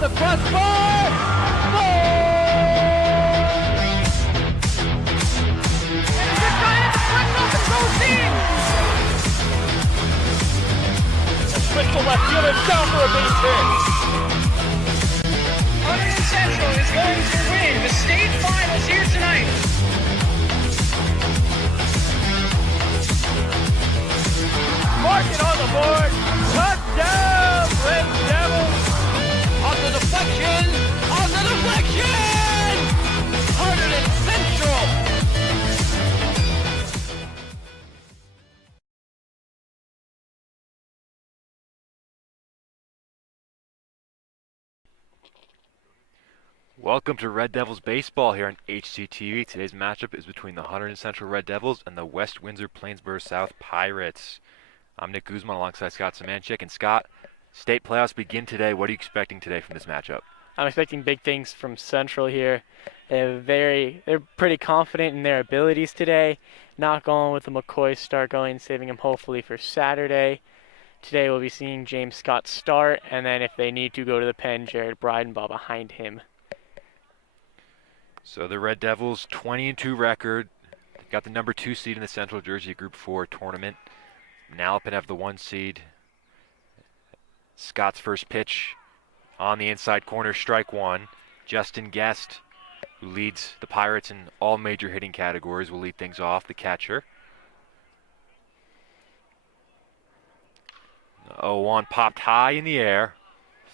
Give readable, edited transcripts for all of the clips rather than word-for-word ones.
the crossbar. The giant flips off and goes in. A switch to left field and down for a base hit. Hunterdon Central is going to win the state finals here tonight. Mark it on the board. Touchdown, Red Devils. On the deflection. On the deflection. Hunterdon Central. Welcome to Red Devils Baseball here on HCTV. Today's matchup is between the Hunterdon Central Red Devils and the West Windsor Plainsboro South Pirates. I'm Nick Guzman alongside Scott Semanchik. And Scott, state playoffs begin today. What are you expecting today from this matchup? I'm expecting big things from Central here. They're pretty confident in their abilities today. Not going with the McCoy start going, saving him hopefully for Saturday. Today we'll be seeing James Scott start, and then if they need to go to the pen, Jared Breidenbaugh behind him. So the Red Devils, 20-2 record. They've got the number 2 seed in the Central Jersey Group 4 tournament. Nalpin have the 1 seed. Scott's first pitch on the inside corner, strike 1. Justin Guest, who leads the Pirates in all major hitting categories, will lead things off, the catcher. 0-1 popped high in the air.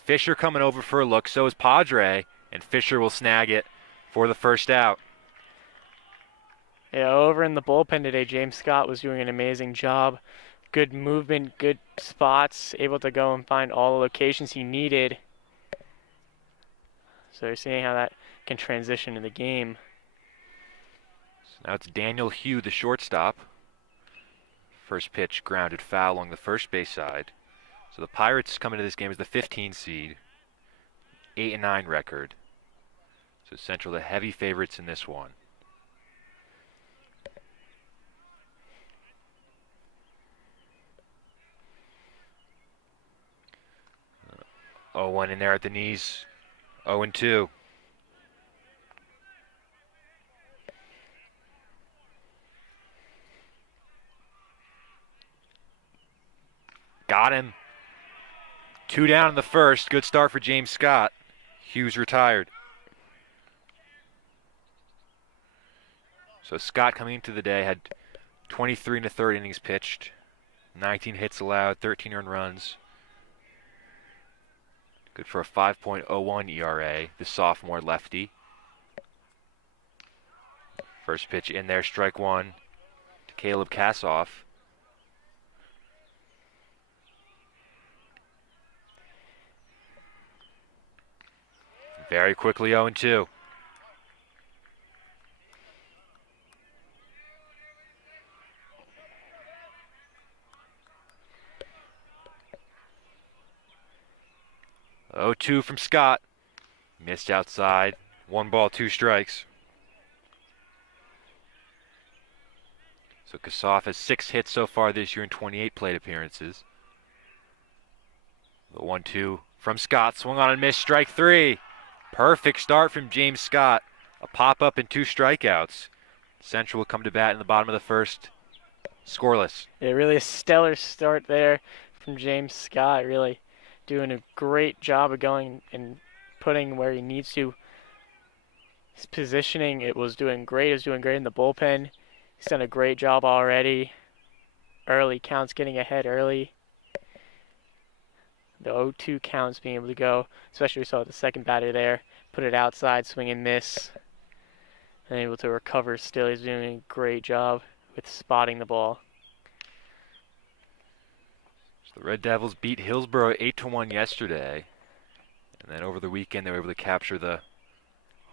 Fisher coming over for a look, so is Padre, and Fisher will snag it for the first out. Yeah, over in the bullpen today, James Scott was doing an amazing job. Good movement, good spots, able to go and find all the locations he needed. So you're seeing how that can transition in the game. So now it's Daniel Hugh, the shortstop. First pitch grounded foul along the first base side. So the Pirates come into this game as the 15 seed, 8-9 record. So Central the heavy favorites in this one. 0-1 in there at the knees. 0-2. Got him. 2 down in the first. Good start for James Scott. Hughes retired. So Scott coming into the day had 23 1/3 innings pitched, 19 hits allowed, 13 earned runs. Good for a 5.01 ERA, the sophomore lefty. First pitch in there, strike 1 to Caleb Kassoff. Very quickly 0-2. Oh, 2 from Scott. Missed outside. 1 ball, 2 strikes. So Kassoff has 6 hits so far this year in 28 plate appearances. The 1-2 from Scott. Swung on and missed. Strike 3. Perfect start from James Scott. A pop-up and 2 strikeouts. Central will come to bat in the bottom of the first. Scoreless. Yeah, really a stellar start there from James Scott. Really doing a great job of going and putting where he needs to. His positioning, it was doing great. It was doing great in the bullpen. He's done a great job already. Early counts, getting ahead early. The 0-2 counts being able to go, especially we saw the second batter there. Put it outside, swing and miss. And able to recover still. He's doing a great job with spotting the ball. The Red Devils beat Hillsborough 8-1 yesterday. And then over the weekend they were able to capture the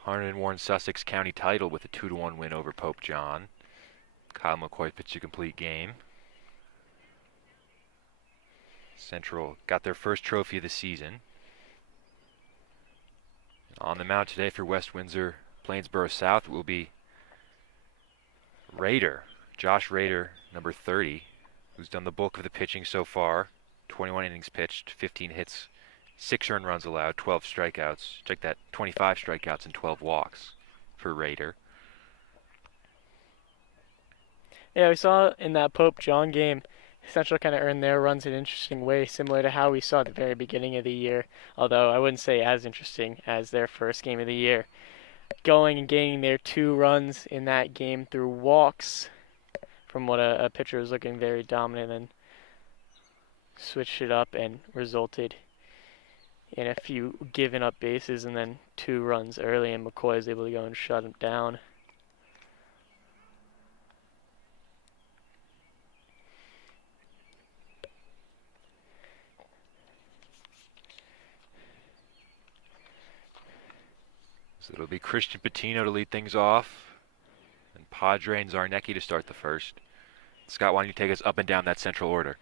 Hunterdon Warren Sussex County title with a 2-1 win over Pope John. Kyle McCoy pitched a complete game. Central got their first trophy of the season. On the mound today for West Windsor Plainsboro South will be Josh Rader, number 30, who's done the bulk of the pitching so far. 21 innings pitched, 15 hits, 6 earned runs allowed, 12 strikeouts. Check that, 25 strikeouts and 12 walks for Rader. Yeah, we saw in that Pope John game, Central kind of earned their runs in an interesting way, similar to how we saw at the very beginning of the year, although I wouldn't say as interesting as their first game of the year. Going and gaining their 2 runs in that game through walks from what a pitcher was looking very dominant, and switched it up and resulted in a few given up bases and then 2 runs early, and McCoy is able to go and shut him down. So it'll be Christian Patino to lead things off, and Padre and Zarnecki to start the first. Scott, why don't you take us up and down that Central order?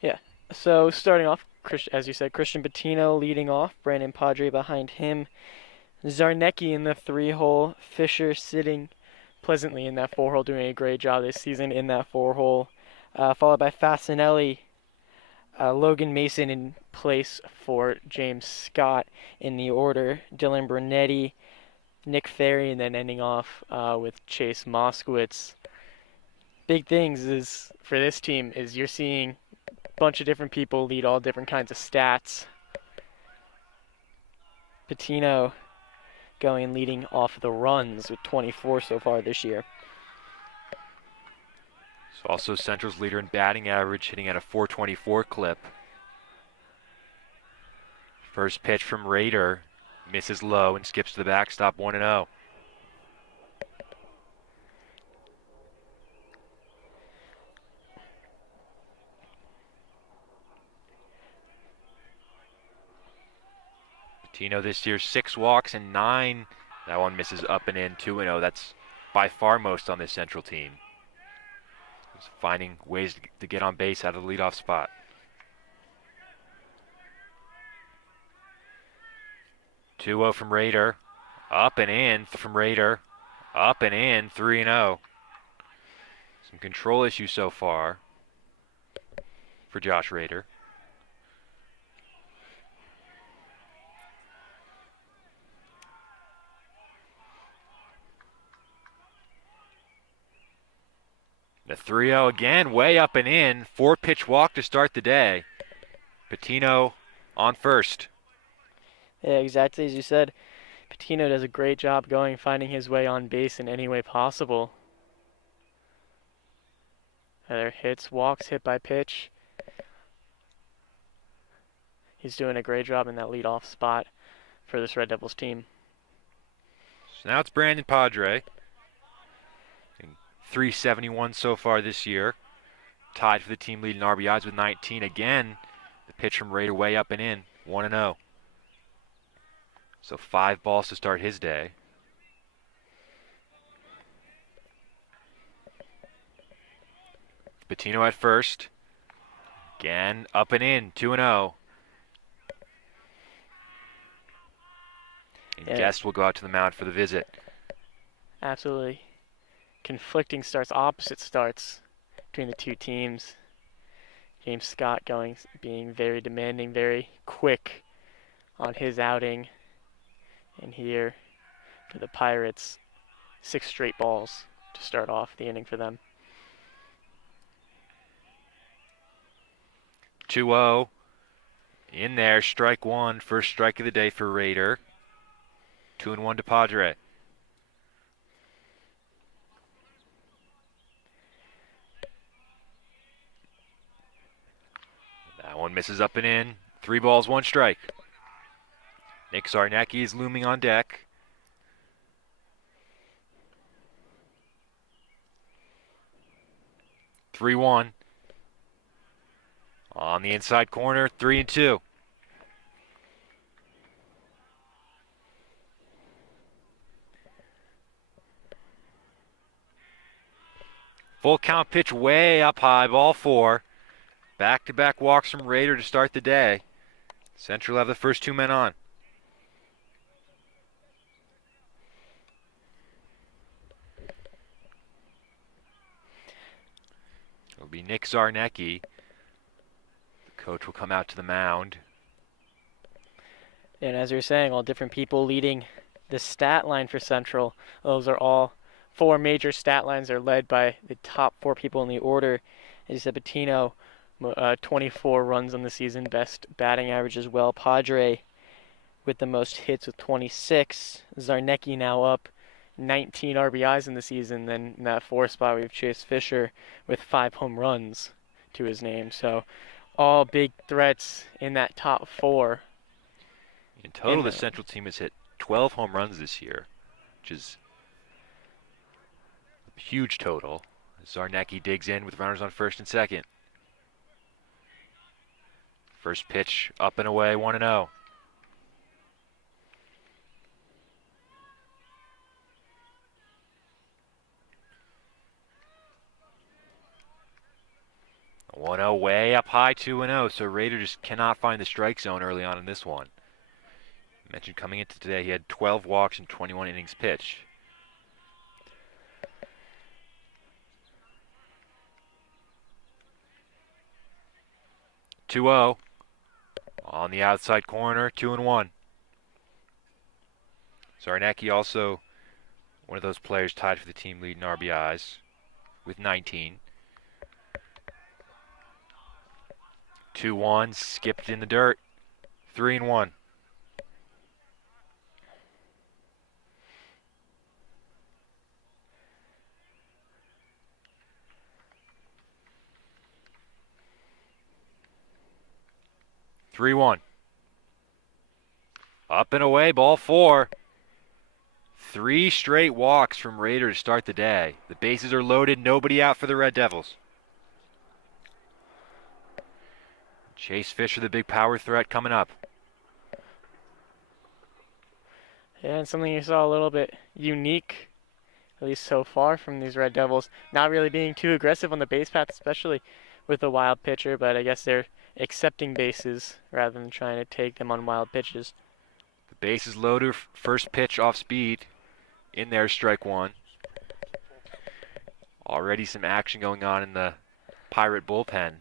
Yeah. So starting off, as you said, Christian Patino leading off, Brandon Padre behind him, Zarnecki in the 3-hole, Fisher sitting pleasantly in that 4-hole, doing a great job this season in that 4-hole, followed by Fasinelli, Logan Mason in place for James Scott in the order, Dylan Brunetti, Nick Ferry, and then ending off with Chase Moskowitz. Big things is for this team is you're seeing a bunch of different people lead all different kinds of stats. Patino going and leading off the runs with 24 so far this year. So also Central's leader in batting average, hitting at a .424 clip. First pitch from Rader, misses low and skips to the backstop, 1-0. Patino this year, 6 walks and 9. That one misses up and in, 2-0. That's by far most on this Central team. Just finding ways to get on base out of the leadoff spot. Two-0 from Rader. Up and in from Rader. Up and in, 3-0. Some control issues so far for Josh Rader. The 3-0 again, way up and in. 4-pitch walk to start the day. Patino on first. Yeah, exactly as you said. Patino does a great job finding his way on base in any way possible. Whether hits, walks, hit by pitch. He's doing a great job in that leadoff spot for this Red Devils team. So now it's Brandon Padre. 371 so far this year. Tied for the team lead in RBIs with 19. Again, the pitch from Rader way up and in, 1-0. So 5 balls to start his day. Patino at first. Again, up and in, 2-0. And Guest will go out to the mound for the visit. Absolutely. Conflicting starts, opposite starts between the two teams. James Scott being very demanding, very quick on his outing. And here for the Pirates, 6 straight balls to start off the inning for them. 2-0. In there, strike 1, first strike of the day for Rader. 2-1 to Padre. That one misses up and in. 3 balls, 1 strike. Nick Zarnecki is looming on deck. (3-1) on the inside corner, 3-2. Full count pitch way up high, ball 4. Back-to-back walks from Rader to start the day. Central have the first 2 men on. It'll be Nick Zarnecki. The coach will come out to the mound. And as you're saying, all different people leading the stat line for Central. Those are all four major stat lines are led by the top four people in the order. As you said, Patino, 24 runs on the season, best batting average as well. Padre with the most hits with 26. Zarnecki now up 19 RBIs in the season. Then in that fourth spot, we have Chase Fisher with 5 home runs to his name. So all big threats in that top four. In total, the Central team has hit 12 home runs this year, which is a huge total. Zarnecki digs in with runners on first and second. First pitch up and away, 1-0. A 1-0 way up high, 2-0. So Rader just cannot find the strike zone early on in this one. I mentioned coming into today, he had 12 walks and 21 innings pitched. (2-0) on the outside corner, 2-1. Zarnecki also one of those players tied for the team lead in RBIs with 19. 2-1, skipped in the dirt, 3-1. Up and away, ball 4. 3 straight walks from Raider to start the day. The bases are loaded, nobody out for the Red Devils. Chase Fisher, the big power threat, coming up. Yeah, and something you saw a little bit unique, at least so far, from these Red Devils. Not really being too aggressive on the base path, especially with a wild pitcher, but I guess they're accepting bases rather than trying to take them on wild pitches. The bases loaded, first pitch off speed. In there, strike 1. Already some action going on in the Pirate bullpen.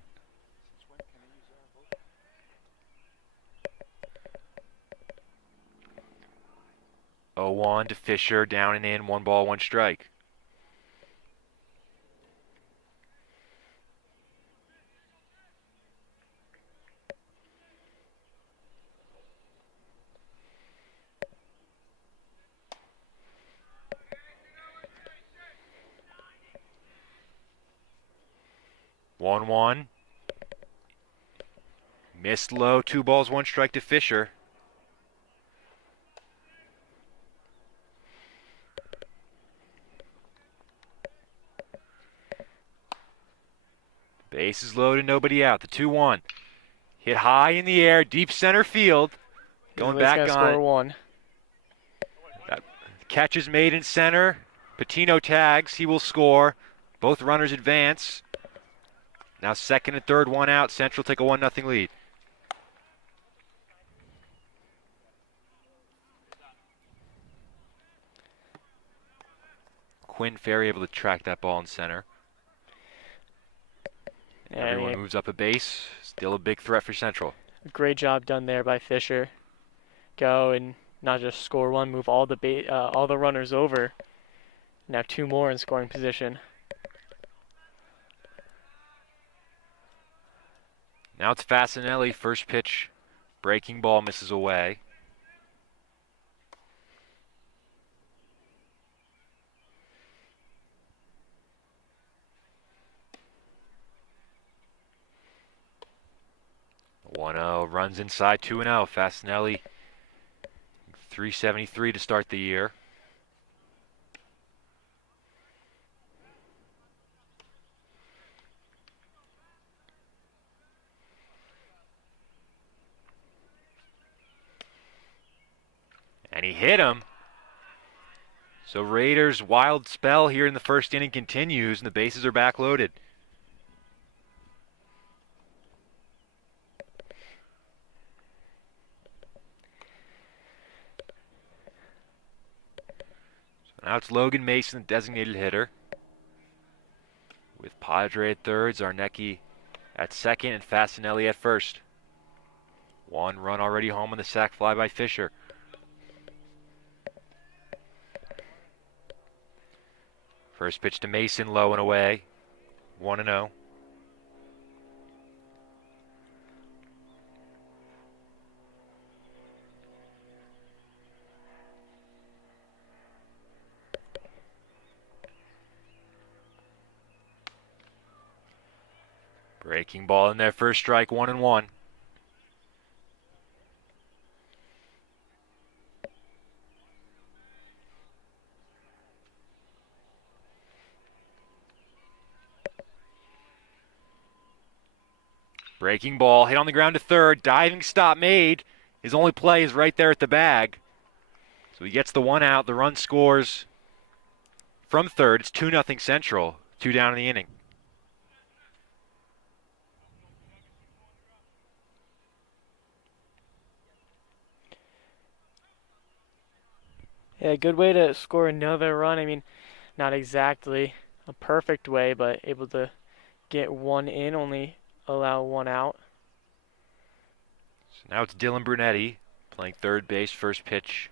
Oh, 1 to Fisher, down and in, 1 ball, 1 strike. (1-1). Missed low, 2 balls, 1 strike to Fisher. Bases loaded, nobody out. The 2-1. Hit high in the air, deep center field. Going back on. Score 1. That catch is made in center. Patino tags. He will score. Both runners advance. Now second and third, 1 out. Central take a 1-0 lead. Quinn Ferry able to track that ball in center. Yeah, Everyone moves up a base. Still a big threat for Central. Great job done there by Fisher. Go and not just score 1, move all the runners over. Now 2 more in scoring position. Now it's Fasinelli. First pitch, breaking ball misses away. Runs inside, 2-0. Fasinelli, 373 to start the year. And he hit him. So Raiders' wild spell here in the first inning continues, and the bases are back loaded. Now it's Logan Mason, the designated hitter, with Padre at third, Zarnecki at second, and Fasinelli at first. One run already home on the sac fly by Fisher. First pitch to Mason, low and away. 1-0. Breaking ball in there, first strike, 1-1. Breaking ball, hit on the ground to third, diving stop made. His only play is right there at the bag. So he gets the one out, the run scores from third. It's 2-0 Central, 2 down in the inning. Yeah, good way to score another run. I mean, not exactly a perfect way, but able to get one in, only allow one out. So now it's Dylan Brunetti playing third base, first pitch.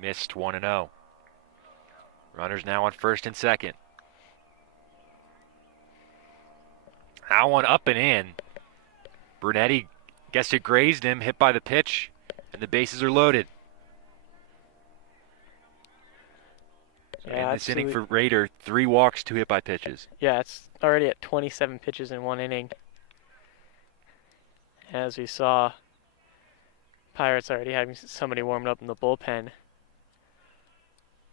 Missed 1-0. Runners now on first and second. Now one up and in. Brunetti, guess it grazed him, hit by the pitch, and the bases are loaded. So Yeah, in this inning for Raider, 3 walks, 2 hit by pitches. Yeah, it's already at 27 pitches in one inning. As we saw, Pirates already having somebody warmed up in the bullpen.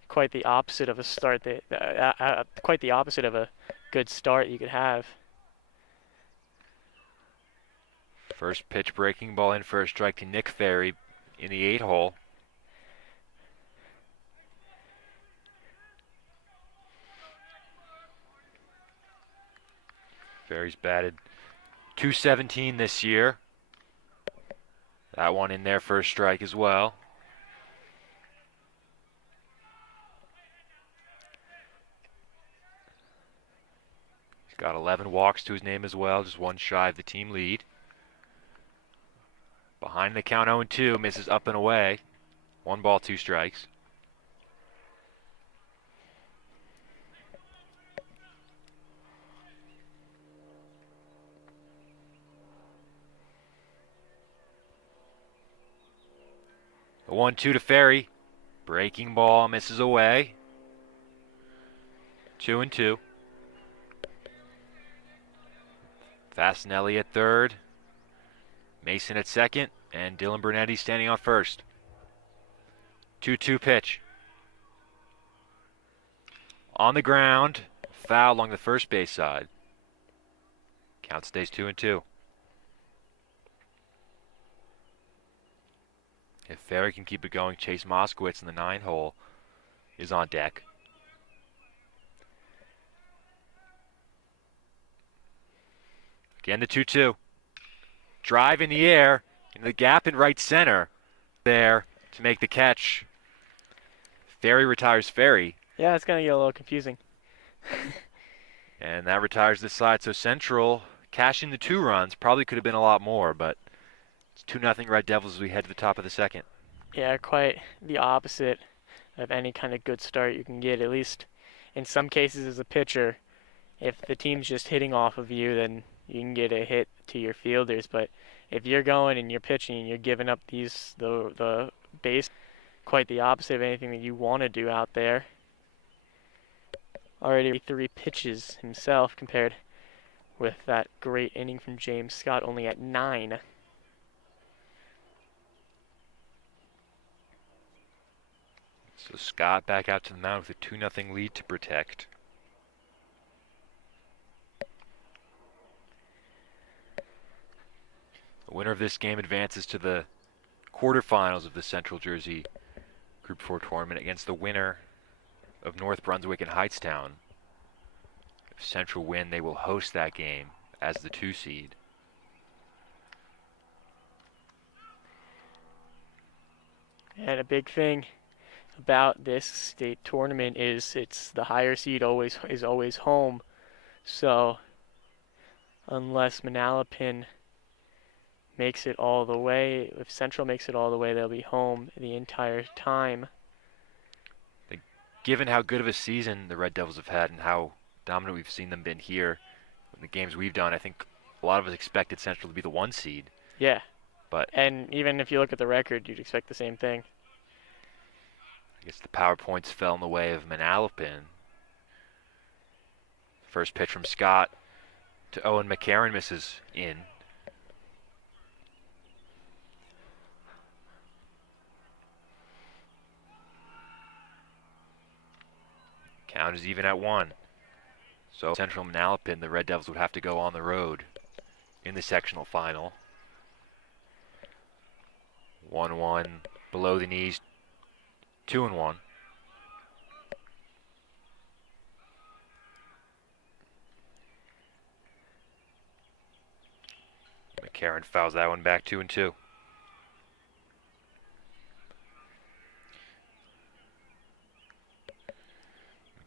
Quite the opposite of a start. Quite the opposite of a good start you could have. First pitch breaking ball in for a strike to Nick Ferry in the 8-hole. Ferry's batted .217 this year. That one in there for a strike as well. He's got 11 walks to his name as well, just one shy of the team lead. Behind the count 0-2, misses up and away. 1 ball, 2 strikes. The 1-2 to Ferry. Breaking ball, misses away. 2-2. Fasinelli at third. Mason at second. And Dylan Brunetti standing on first. 2-2 pitch. On the ground. Foul along the first base side. Count stays 2-2. If Ferry can keep it going, Chase Moskowitz in the 9-hole is on deck. Again, the 2-2. Drive in the air, in the gap in right center there to make the catch. Ferry retires Ferry. Yeah, it's going to get a little confusing. And that retires this side. So Central cashing the 2 runs. Probably could have been a lot more, but it's 2-0 Red Devils as we head to the top of the second. Yeah, quite the opposite of any kind of good start you can get. At least in some cases as a pitcher, if the team's just hitting off of you, then you can get a hit to your fielders. But if you're going and you're pitching and you're giving up the base, quite the opposite of anything that you want to do out there. Already 3 pitches himself compared with that great inning from James Scott, only at 9. So Scott back out to the mound with a 2-0 lead to protect. The winner of this game advances to the quarterfinals of the Central Jersey Group 4 tournament against the winner of North Brunswick and Hightstown. If Central win, they will host that game as the 2 seed. And a big thing about this state tournament is it's the higher seed is always home. So unless Manalapan makes it all the way, if Central makes it all the way, they'll be home the entire time. Given how good of a season the Red Devils have had and how dominant we've seen them been here in the games we've done, I think a lot of us expected Central to be the 1 seed. Yeah. But and even if you look at the record, you'd expect the same thing. I guess the power points fell in the way of Manalapan. First pitch from Scott to Owen McCarron, misses in. Count is even at 1. So Central Manalapan, the Red Devils would have to go on the road in the sectional final. 1-1 below the knees, 2-1. McCarron fouls that one back, 2-2.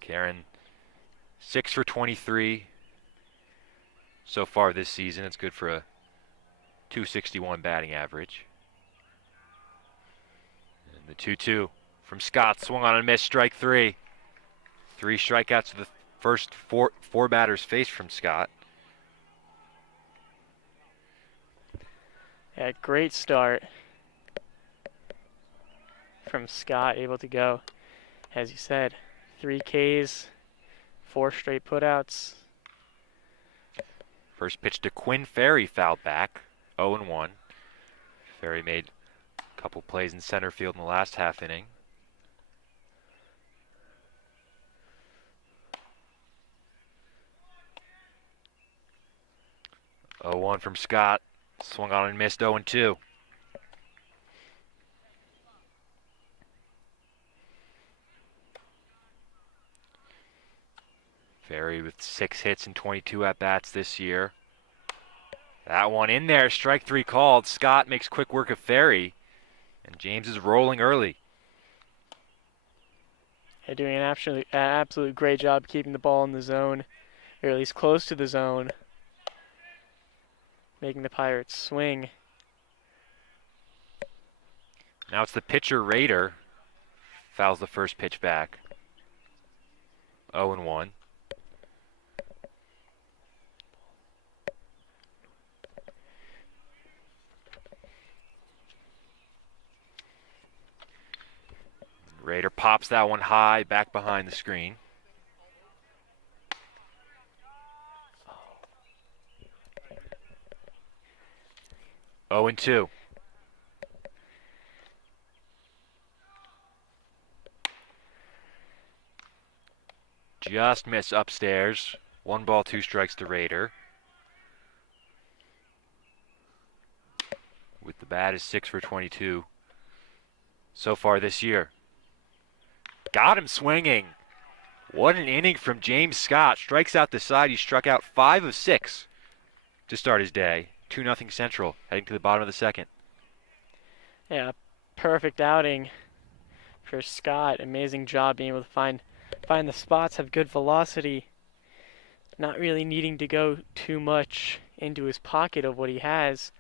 McCarron 6 for 23 so far this season. It's good for a .261 batting average. And the 2-2 from Scott, swung on and missed, strike 3. 3 strikeouts to the first four batters faced from Scott. Yeah, great start from Scott, able to go, as you said, 3 Ks, 4 straight putouts. First pitch to Quinn Ferry, fouled back, 0-1. Ferry made a couple plays in center field in the last half inning. Oh, 0-1 from Scott. Swung on and missed, 0-2. Ferry with 6 hits and 22 at-bats this year. That one in there, strike 3 called. Scott makes quick work of Ferry, and James is rolling early. They're doing an absolute great job keeping the ball in the zone, or at least close to the zone, making the Pirates swing. Now it's the pitcher, Raider, fouls the first pitch back. 0-1. Raider pops that one high back behind the screen. Oh, 0-2. Just miss upstairs. 1 ball, 2 strikes to Raider. With the bat is 6 for 22 so far this year. Got him swinging. What an inning from James Scott. Strikes out the side. He struck out 5 of 6 to start his day. 2-0 Central, heading to the bottom of the second. Yeah, perfect outing for Scott. Amazing job being able to find the spots, have good velocity, not really needing to go too much into his pocket of what he has.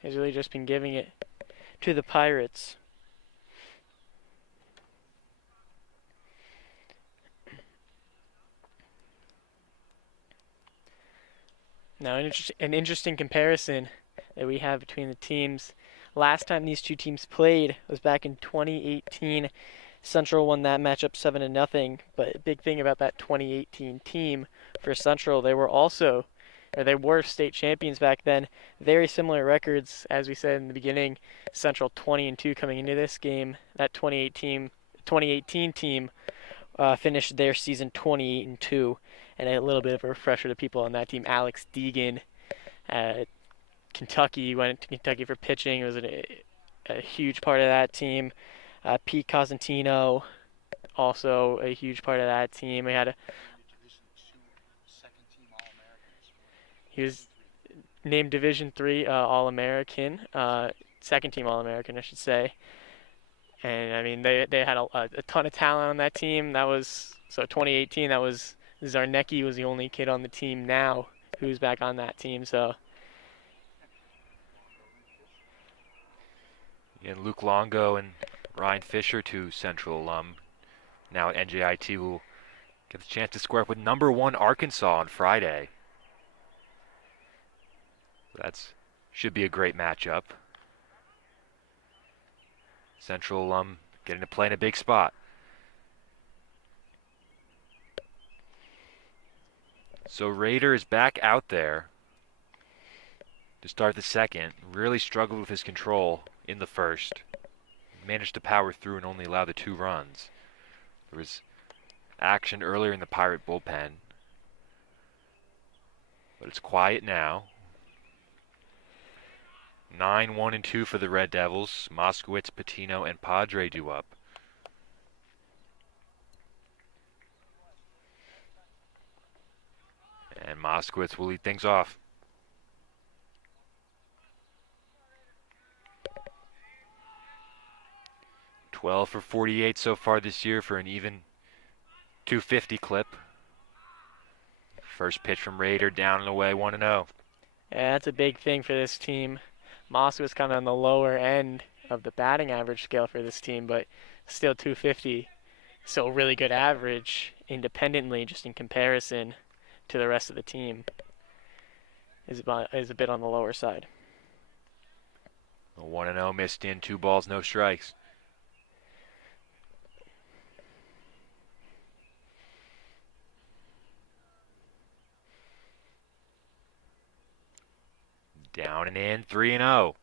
He's really just been giving it to the Pirates. Now, an interesting comparison that we have between the teams. Last time these two teams played was back in 2018. Central won that matchup 7-0. But a big thing about that 2018 team for Central, they were state champions back then. Very similar records, as we said in the beginning. Central 20-2 coming into this game. That 2018 team finished their season 28-2. And a little bit of a refresher to people on that team. Alex Deegan, Kentucky, went to Kentucky for pitching. It was a huge part of that team. Pete Cosentino, also a huge part of that team. He was named Division III All-American, second team All-American, I should say. And I mean, they had a ton of talent on that team. 2018. That was Zarnecki was the only kid on the team now who's back on that team. So And Luke Longo and Ryan Fisher, two Central alum, now at NJIT, will get the chance to square up with number 1 Arkansas on Friday. That's should be a great matchup. Central alum getting to play in a big spot. So Rader is back out there to start the second. Really struggled with his control in the first. Managed to power through and only allow the 2 runs. There was action earlier in the Pirate bullpen, but it's quiet now. 9-1-2 for the Red Devils. Moskowitz, Patino, and Padre due up. And Moskowitz will lead things off. "12 for 48 so far this year for an even .250 clip. First pitch from Rader, down and away, 1-0. Yeah, that's a big thing for this team. Moskowitz kind of on the lower end of the batting average scale for this team, but still .250. So really good average independently, just in comparison to the rest of the team. Is a bit on the lower side. A 1-0 missed in, 2 balls, no strikes. Down and in, 3-0.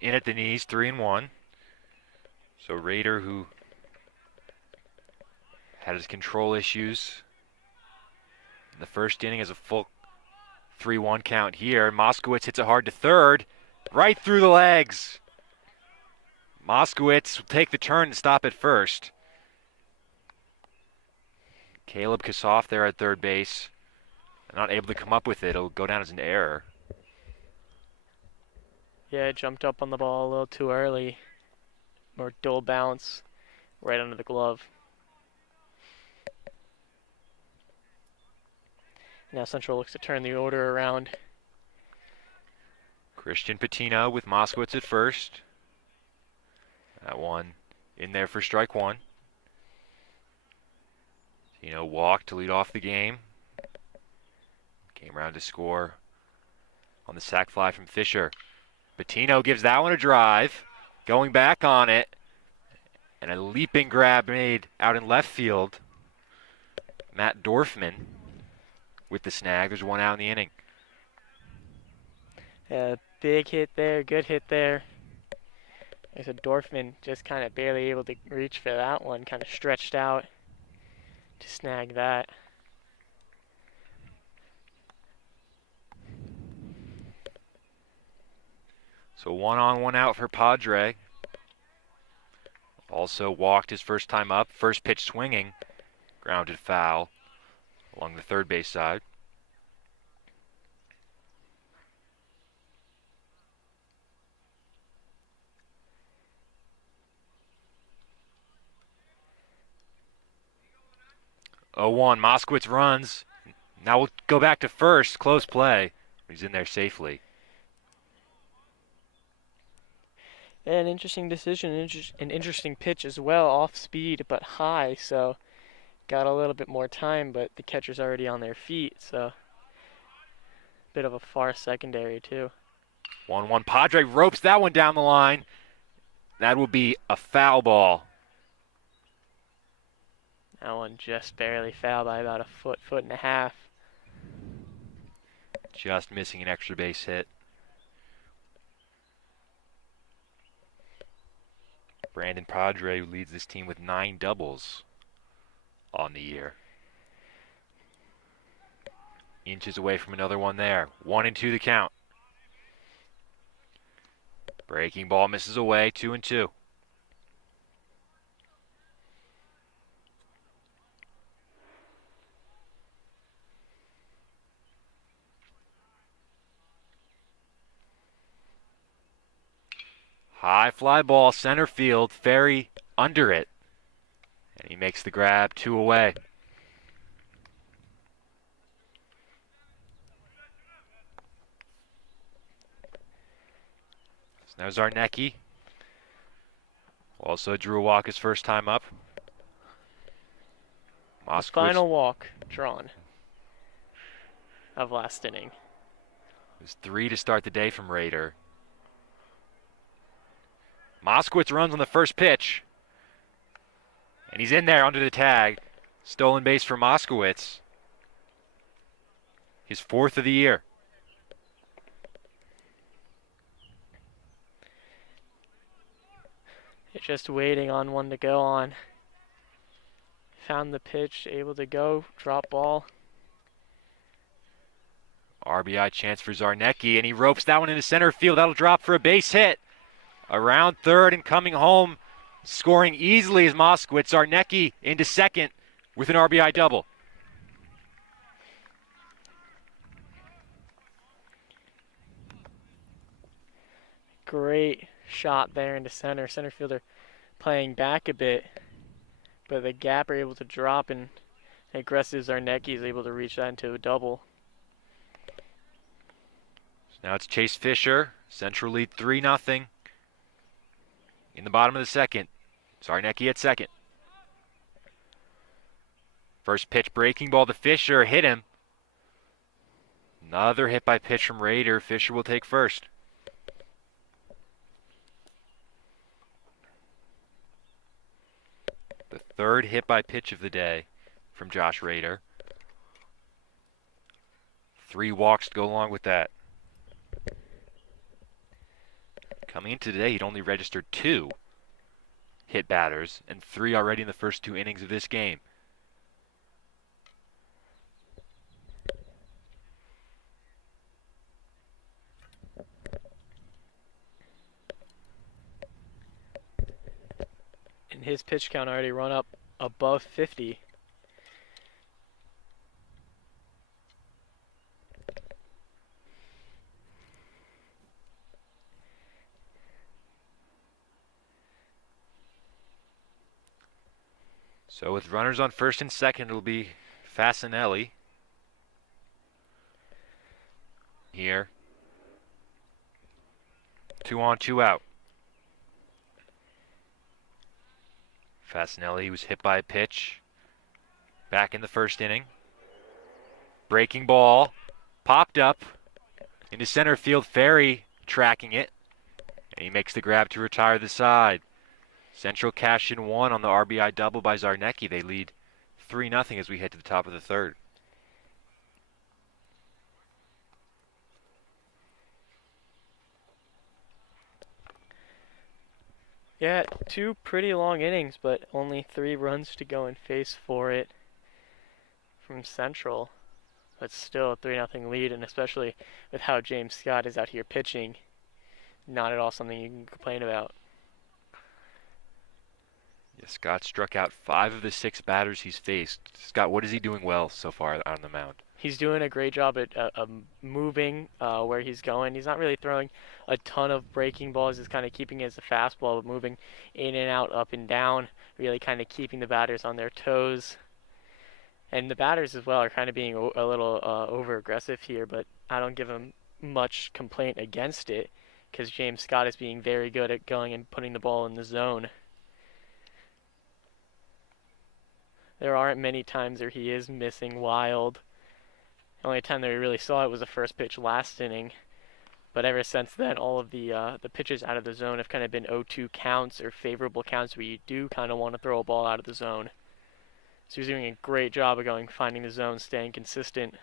In at the knees, 3-1. So Rader, who had his control issues in the first inning, has a full 3-1 count here. Moskowitz hits it hard to third, right through the legs. Moskowitz will take the turn and stop at first. Caleb Kassoff there at third base, not able to come up with it. It'll go down as an error. Yeah, jumped up on the ball a little too early. More dull bounce right under the glove. Now Central looks to turn the order around. Christian Patino with Moskowitz at first. That one in there for strike 1. Patino walked to lead off the game. Came around to score on the sac fly from Fisher. Patino gives that one a drive, going back on it, and a leaping grab made out in left field. Matt Dorfman with the snag. There's 1 out in the inning. Yeah, big hit there, good hit there. There's a Dorfman just kind of barely able to reach for that one, kind of stretched out to snag that. So 1 on, 1 out for Padre. Also walked his first time up. First pitch swinging. Grounded foul along the third base side. Oh, 1. Moskowitz runs. Now we'll go back to first. Close play. He's in there safely. An interesting decision, an interesting pitch as well, off speed but high, so got a little bit more time, but the catcher's already on their feet, so bit of a far secondary too. 1-1. Padre ropes that one down the line. That will be a foul ball. That one just barely foul by about a foot and a half. Just missing an extra base hit. Brandon Padre leads this team with 9 doubles on the year. Inches away from another one there. 1-2 the count. Breaking ball misses away. 2-2. High fly ball, center field, Ferry under it. And he makes the grab, 2 away. So now Zarnecki. Also drew a walk his first time up. The final walk drawn of last inning. It was 3 to start the day from Rader. Moskowitz runs on the first pitch. And he's in there under the tag. Stolen base for Moskowitz. His 4th of the year. Just waiting on one to go on. Found the pitch, able to go, drop ball. RBI chance for Zarnecki, and he ropes that one into center field. That'll drop for a base hit. Around third and coming home, scoring easily is Moskowitz. Zarnecki into second with an RBI double. Great shot there into center. Center fielder playing back a bit, but the gap are able to drop, and aggressive Zarnecki is able to reach that into a double. So now it's Chase Fisher. Central lead 3-0. In the bottom of the second. Zarnecki at second. First pitch breaking ball to Fisher. Hit him. Another hit by pitch from Rader. Fisher will take first. The third hit by pitch of the day from Josh Rader. 3 walks to go along with that. Coming into today, he'd only registered 2 hit batters and 3 already in the first 2 innings of this game. And his pitch count already run up above 50. So with runners on first and second, it'll be Fasanelli here. 2 on, 2 out. Fasanelli was hit by a pitch back in the first inning. Breaking ball, popped up into center field. Ferry tracking it, and he makes the grab to retire the side. Central cash in 1 on the RBI double by Zarnecki. They lead 3-0 as we head to the top of the third. Yeah, 2 pretty long innings, but only 3 runs to go and face for it from Central. But still a 3-0 lead, and especially with how James Scott is out here pitching, not at all something you can complain about. Yeah, Scott struck out 5 of the 6 batters he's faced. Scott, what is he doing well so far on the mound? He's doing a great job at moving where he's going. He's not really throwing a ton of breaking balls. He's kind of keeping it as a fastball, but moving in and out, up and down, really kind of keeping the batters on their toes. And the batters as well are kind of being a little over-aggressive here, but I don't give him much complaint against it because James Scott is being very good at going and putting the ball in the zone. There aren't many times where he is missing wild. The only time that we really saw it was the first pitch last inning. But ever since then, all of the pitches out of the zone have kind of been 0-2 counts or favorable counts where you do kind of want to throw a ball out of the zone. So he's doing a great job of finding the zone, staying consistent.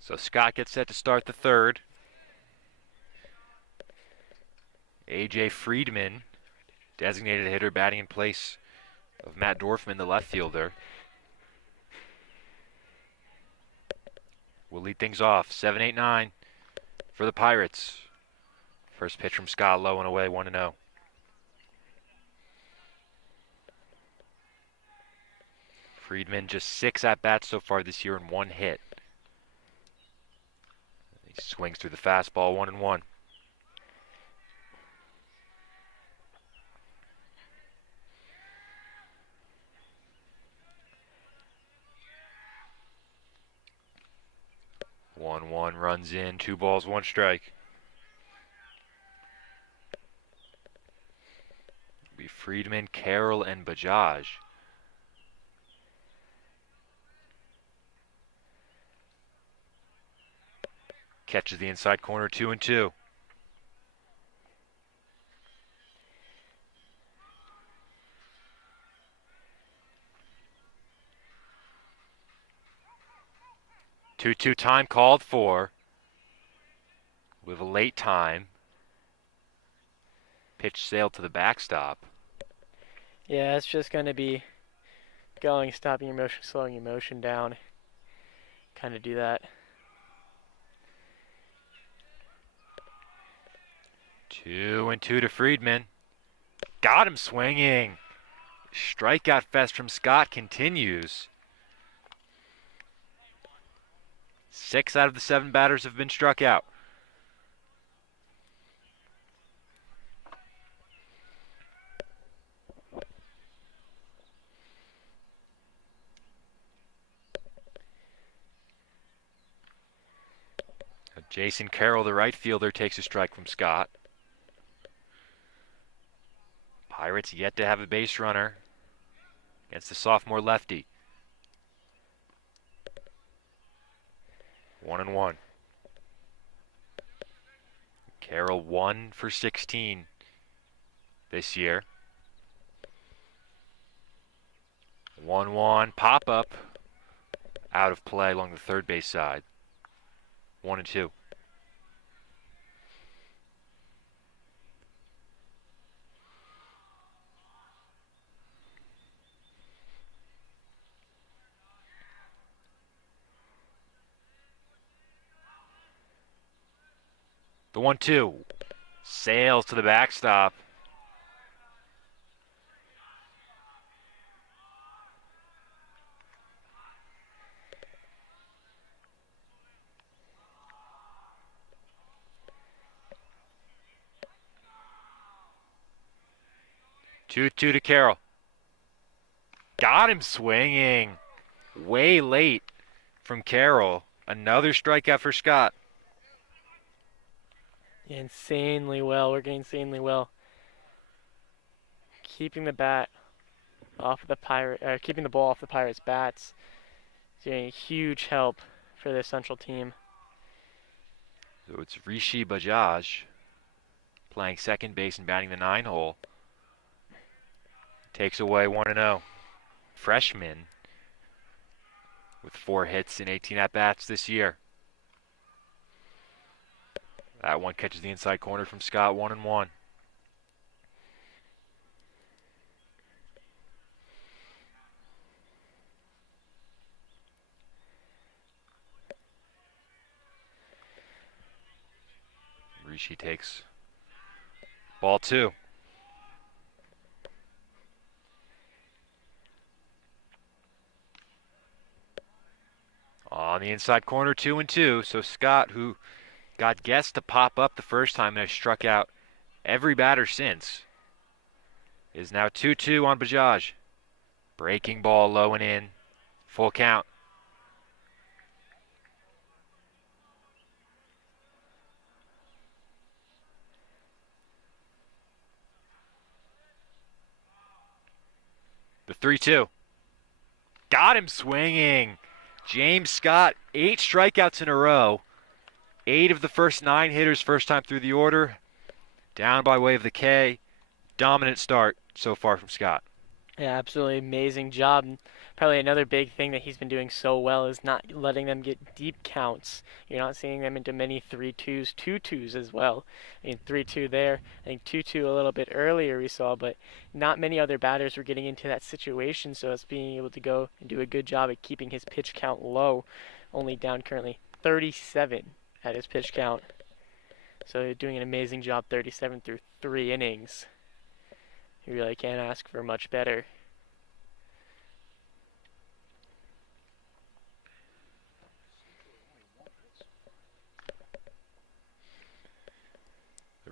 So Scott gets set to start the third. A.J. Friedman, designated hitter, batting in place of Matt Dorfman, the left fielder. We'll lead things off. 7-8-9 for the Pirates. First pitch from Scott, low and away, 1-0. Friedman just 6 at-bats so far this year and 1 hit. He swings through the fastball, 1-1. One runs in, 2 balls, 1 strike. It'll be Friedman, Carroll, and Bajaj. Catches the inside corner, 2-2. Two time called for with a late time. Pitch sailed to the backstop. Yeah, it's just going to be going, stopping your motion, slowing your motion down. Kind of do that. 2-2 to Friedman. Got him swinging. Strikeout fest from Scott continues. 6 out of the 7 batters have been struck out. Jason Carroll, the right fielder, takes a strike from Scott. Pirates yet to have a base runner against the sophomore lefty. 1-1. Carroll 1 for 16 this year. 1-1 pop up out of play along the third base side. 1-2. The 1-2 sails to the backstop. Two to Carroll. Got him swinging. Way late from Carroll. Another strikeout for Scott. Insanely well, working insanely well. Keeping the bat off of the keeping the ball off the Pirates' bats. Doing a huge help for their central team. So it's Rishi Bajaj playing second base and batting the 9 hole. Takes away 1-0. Freshman with 4 hits and 18 at-bats this year. That one catches the inside corner from Scott, 1-1. Rishi takes ball 2. On the inside corner, 2-2. So Scott, who got guessed to pop up the first time and has struck out every batter since, is now 2-2 on Bajaj. Breaking ball low and in. Full count. The 3-2. Got him swinging. James Scott, 8 strikeouts in a row. 8 of the first 9 hitters first time through the order. Down by way of the K. Dominant start so far from Scott. Yeah, absolutely amazing job. And probably another big thing that he's been doing so well is not letting them get deep counts. You're not seeing them into many 3-2s, 2-2s as well. I mean, 3-2 there. I think 2-2 a little bit earlier we saw, but not many other batters were getting into that situation, so it's being able to go and do a good job at keeping his pitch count low, only down currently 37 at his pitch count. So doing an amazing job, 37 through 3 innings. You really can't ask for much better.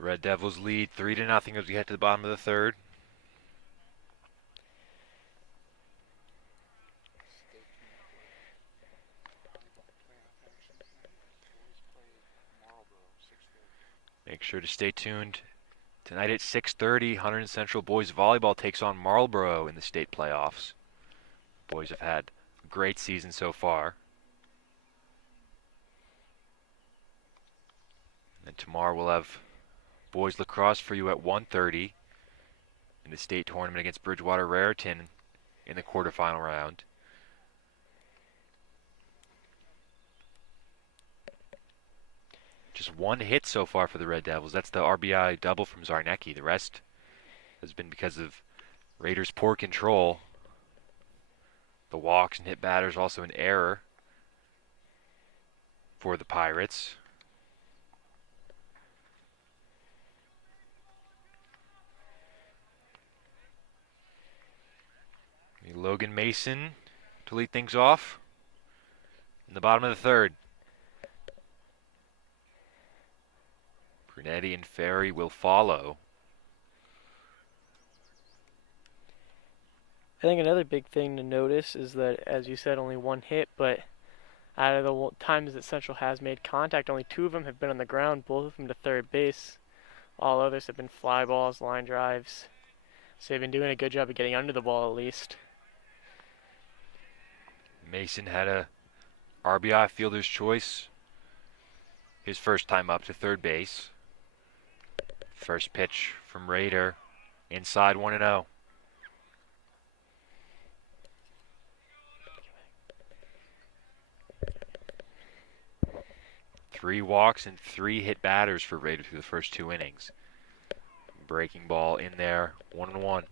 Red Devils lead 3-0 as we head to the bottom of the third. Make sure to stay tuned. Tonight at 6:30, Hunterdon Central Boys Volleyball takes on Marlborough in the state playoffs. Boys have had a great season so far. And tomorrow we'll have boys lacrosse for you at 1:30 in the state tournament against Bridgewater Raritan in the quarterfinal round. Just one hit so far for the Red Devils. That's the RBI double from Zarnecki. The rest has been because of Raiders' poor control. The walks and hit batters also an error for the Pirates. Logan Mason to lead things off in the bottom of the third. Brunetti and Ferry will follow. I think another big thing to notice is that, as you said, only one hit, but out of the times that Central has made contact, only 2 of them have been on the ground, both of them to third base. All others have been fly balls, line drives. So they've been doing a good job of getting under the ball at least. Mason had a RBI fielder's choice his first time up to third base. First pitch from Raider, inside 1-0. Three walks and 3 hit batters for Raider through the first 2 innings. Breaking ball in there, 1-1.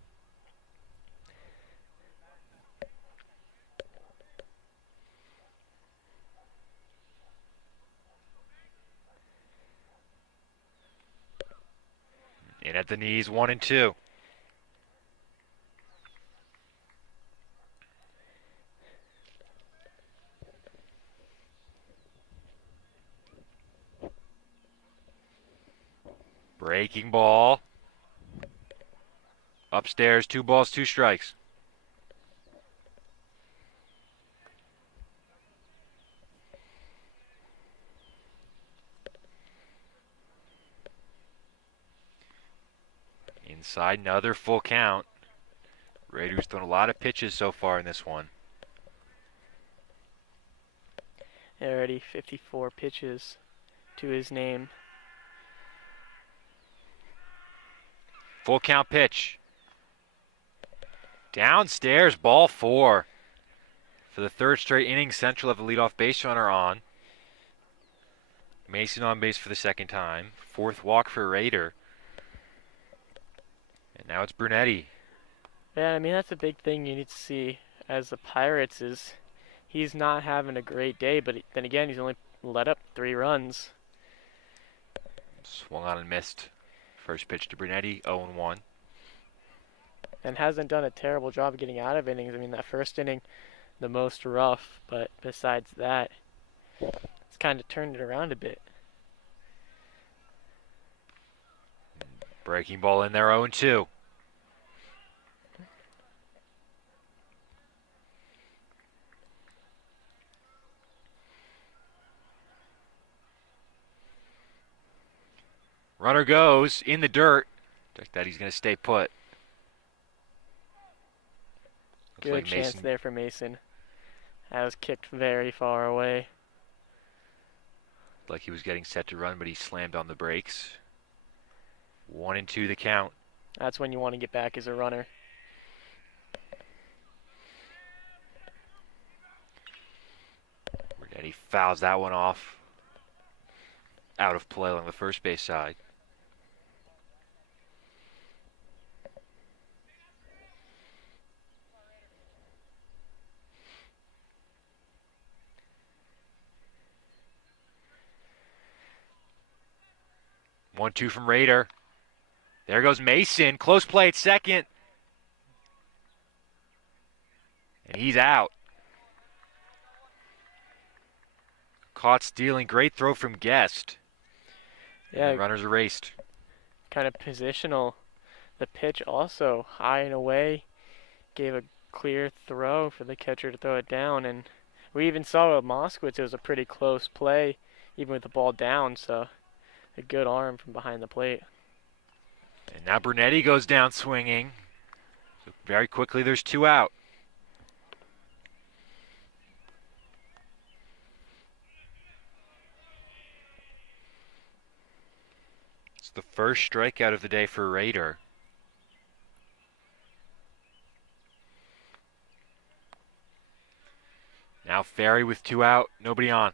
In at the knees, 1-2. Breaking ball. Upstairs, 2 balls, 2 strikes. Inside, another full count. Raiders thrown a lot of pitches so far in this one. Already 54 pitches to his name. Full count pitch. Downstairs, ball 4. For the third straight inning, Central have the leadoff base runner on. Mason on base for the second time. 4th walk for Raider. And now it's Brunetti. Yeah, I mean, that's a big thing you need to see as the Pirates is he's not having a great day, but then again, he's only let up 3 runs. Swung on and missed. First pitch to Brunetti, 0-1. And hasn't done a terrible job of getting out of innings. I mean, that first inning, the most rough, but besides that, it's kind of turned it around a bit. Breaking ball in there, 0-2. Runner goes in the dirt. Like that, he's going to stay put. Looks Good like chance Mason. there for Mason. That was kicked very far away. Like he was getting set to run, but he slammed on the brakes. 1-2 the count. That's when you want to get back as a runner. Brunetti fouls that one off. Out of play along the first base side. One-two from Raider. There goes Mason. Close play at second. And he's out. Caught stealing. Great throw from Guest. Yeah, And runners erased. kind of positional. The pitch also high and away, gave a clear throw for the catcher to throw it down, and we even saw with Moskowitz it was a pretty close play, even with the ball down, so a good arm from behind the plate. And now Brunetti goes down swinging. So very quickly there's 2 out. It's the first strikeout of the day for Rader. Now Ferry with 2 out, nobody on.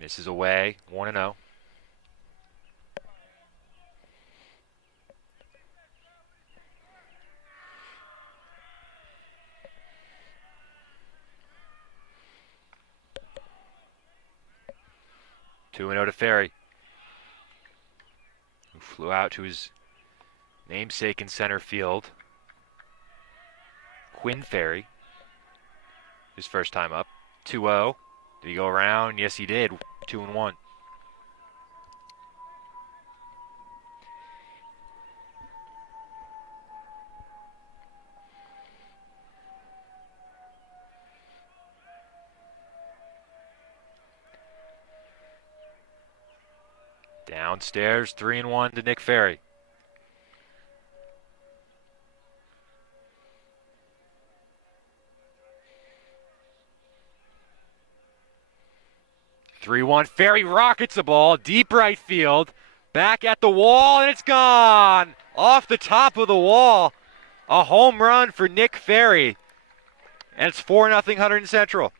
Misses away, 1-0. Two and 0 to Ferry, who flew out to his namesake in center field, Quinn Ferry. His first time up. 2-0. Did he go around? Yes, he did. 2-1. Downstairs, 3-1 to Nick Ferry. Ferry rockets the ball, deep right field, back at the wall, and it's gone! Off the top of the wall, a home run for Nick Ferry, and it's 4-0 Hunterdon Central.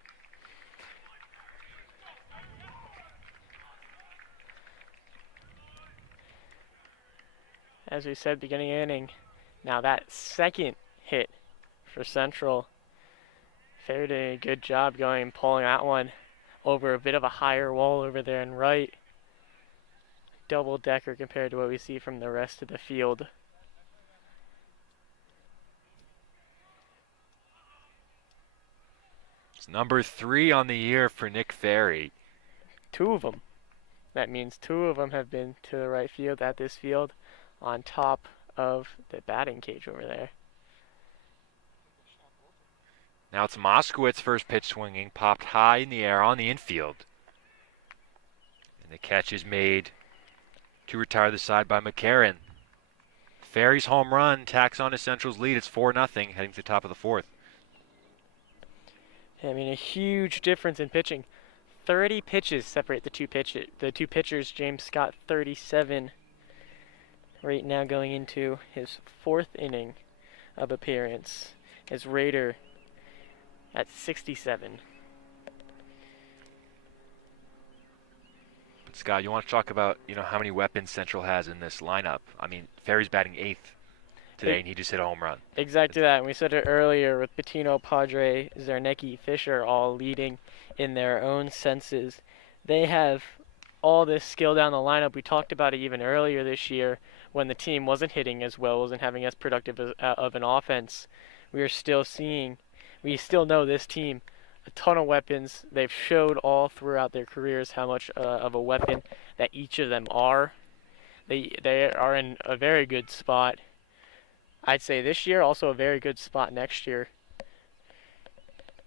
As we said, beginning of the inning, now that second hit for Central, Ferry did a good job going and pulling that one over a bit of a higher wall over there in right. Double decker compared to what we see from the rest of the field. It's number 3 on the year for Nick Ferry. 2 of them. That means 2 of them have been to the right field at this field on top of the batting cage over there. Now it's Moskowitz first pitch swinging, popped high in the air on the infield. And the catch is made to retire the side by McCarron. Ferry's home run tacks on to Central's lead. It's 4-0 heading to the top of the 4th. I mean, a huge difference in pitching. 30 pitches separate the two pitchers. James Scott 37 right now going into his 4th inning of appearance. As Rader at 67. But Scott, you want to talk about, how many weapons Central has in this lineup? I mean, Ferry's batting 8th today, and he just hit a home run. Exactly that. And we said it earlier with Patino, Padre, Zarnecki, Fisher all leading in their own senses. They have all this skill down the lineup. We talked about it even earlier this year when the team wasn't hitting as well, wasn't having as productive of an offense. We still know this team, a ton of weapons. They've showed all throughout their careers how much of a weapon that each of them are. They are in a very good spot. I'd say this year, also a very good spot next year.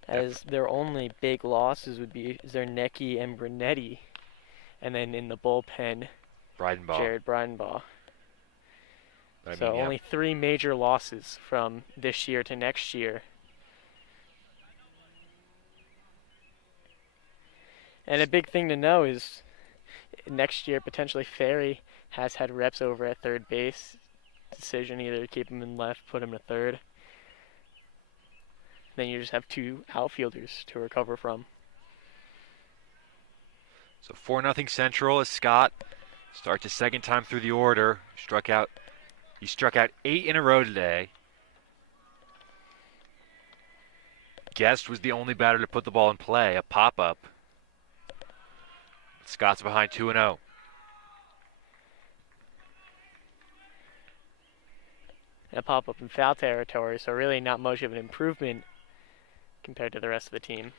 As their only big losses would be Zarnecki and Brunetti. And then in the bullpen, Jared Breidenbaugh. So only 3 major losses from this year to next year. And a big thing to know is next year, potentially Ferry has had reps over at third base. Decision either to keep him in left, put him to third. Then you just have 2 outfielders to recover from. So 4-0 Central as Scott starts his 2nd time through the order. He struck out 8 in a row today. Guest was the only batter to put the ball in play, a pop-up. Scott's behind 2-0. A pop-up in foul territory, so really not much of an improvement compared to the rest of the team.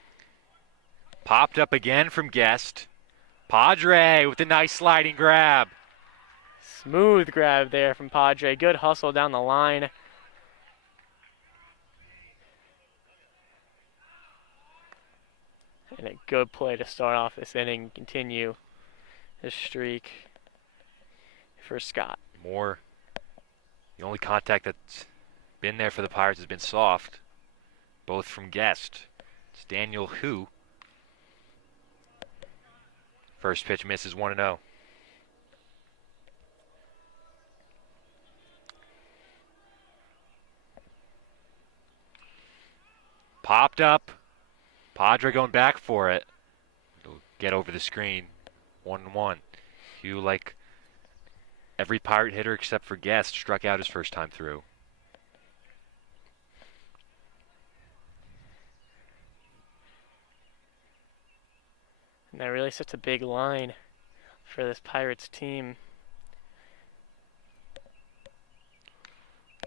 Popped up again from Guest. Padre with a nice sliding grab. Smooth grab there from Padre. Good hustle down the line. And a good play to start off this inning, continue his streak for Scott. More. The only contact that's been there for the Pirates has been soft, both from Guest. It's Daniel Hu. First pitch misses 1-0. Popped up. Padre going back for it. It'll get over the screen. 1-1. Hugh, like every Pirate hitter except for Guest, struck out his first time through. And that really sets a big line for this Pirates team.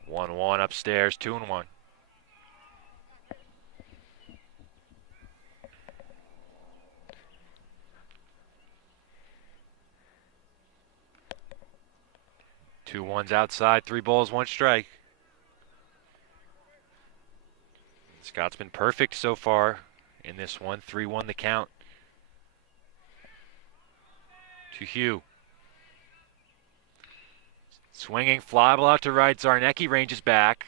1-1 upstairs, 2-1. Two ones outside, 3 balls, 1 strike. Scott's been perfect so far in this one. 3-1 the count to Hugh. Swinging, fly ball out to right. Zarnecki ranges back.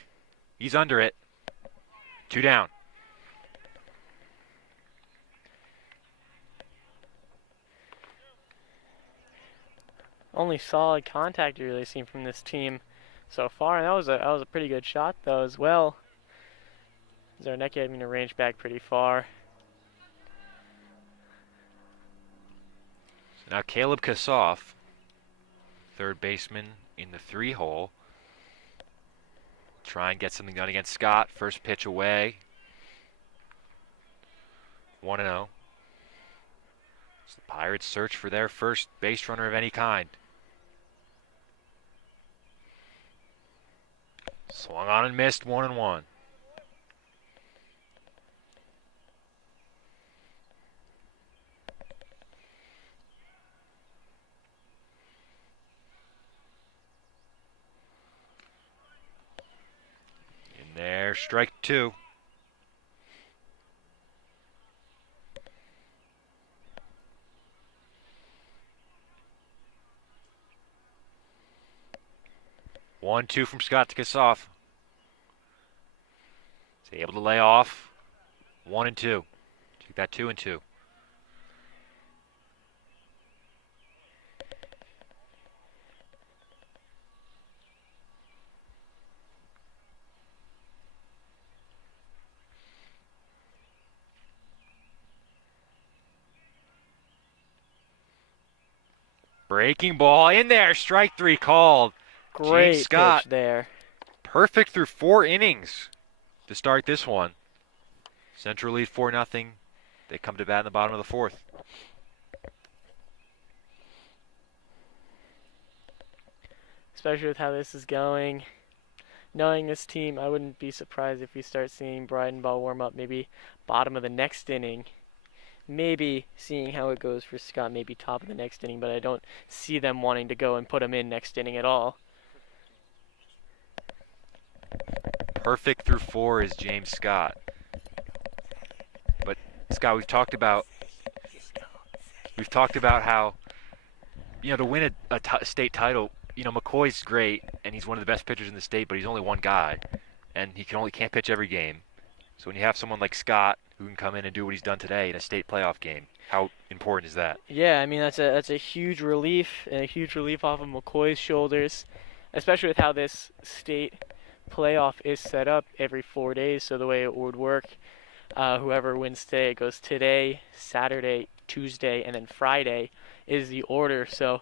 He's under it. 2 down. Only solid contact you really seen from this team so far, and that was a pretty good shot though as well. Zarnecki having to range back pretty far. So now Caleb Kassoff, third baseman in the 3-hole. Try and get something done against Scott. First pitch away. 1-0. So the Pirates search for their first base runner of any kind. Swung on and missed, 1-1. In there, strike 2. One, 2 from Scott to Kassoff. He's able to lay off. 1-2. Take that 2-2. Breaking ball in there. Strike 3 called. Great James Scott, pitch there. perfect through 4 innings to start this one. Central lead 4-0. They come to bat in the bottom of the 4th. Especially with how this is going. Knowing this team, I wouldn't be surprised if we start seeing Bryden Ball warm up maybe bottom of the next inning. Maybe seeing how it goes for Scott, maybe top of the next inning, but I don't see them wanting to go and put him in next inning at all. Perfect through 4 is James Scott. But Scott, we've talked about how, to win a state title, McCoy's great and he's one of the best pitchers in the state, but he's only one guy and he can't pitch every game. So when you have someone like Scott who can come in and do what he's done today in a state playoff game, how important is that? Yeah, I mean that's a huge relief, and a huge relief off of McCoy's shoulders, especially with how this state playoff is set up every 4 days. So the way it would work, whoever wins today, it goes today, Saturday, Tuesday, and then Friday is the order. So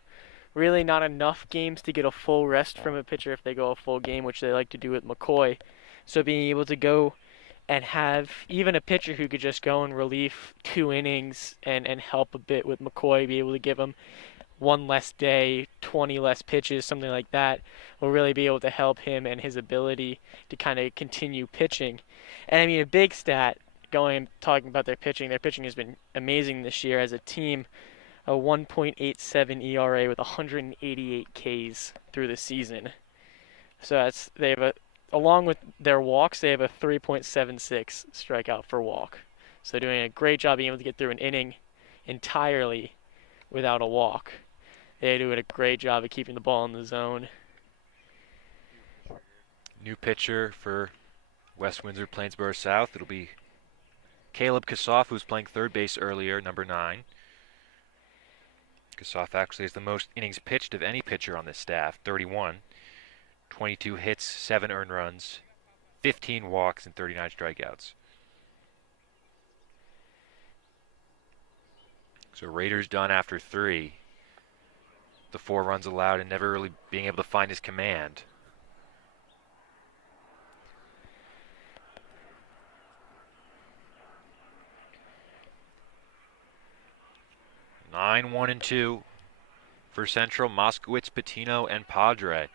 really not enough games to get a full rest from a pitcher if they go a full game, which they like to do with McCoy. So being able to go and have even a pitcher who could just go and relief 2 innings and help a bit with McCoy, be able to give him 1 less day, 20 less pitches, something like that, will really be able to help him and his ability to kind of continue pitching. And I mean, a big stat, talking about their pitching has been amazing this year as a team. a 1.87 ERA with 188 Ks through the season. So they have along with their walks, they have a 3.76 strikeout per walk. So doing a great job being able to get through an inning entirely without a walk. They do a great job of keeping the ball in the zone. New pitcher for West Windsor Plainsboro South. It'll be Caleb Kassoff, who was playing third base earlier, number 9. Kassoff actually has the most innings pitched of any pitcher on this staff, 31. 22 hits, 7 earned runs, 15 walks, and 39 strikeouts. So Raiders done after 3. The 4 runs allowed and never really being able to find his command. Nine, 1, and 2 for Central, Moskowitz, Patino, and Padre.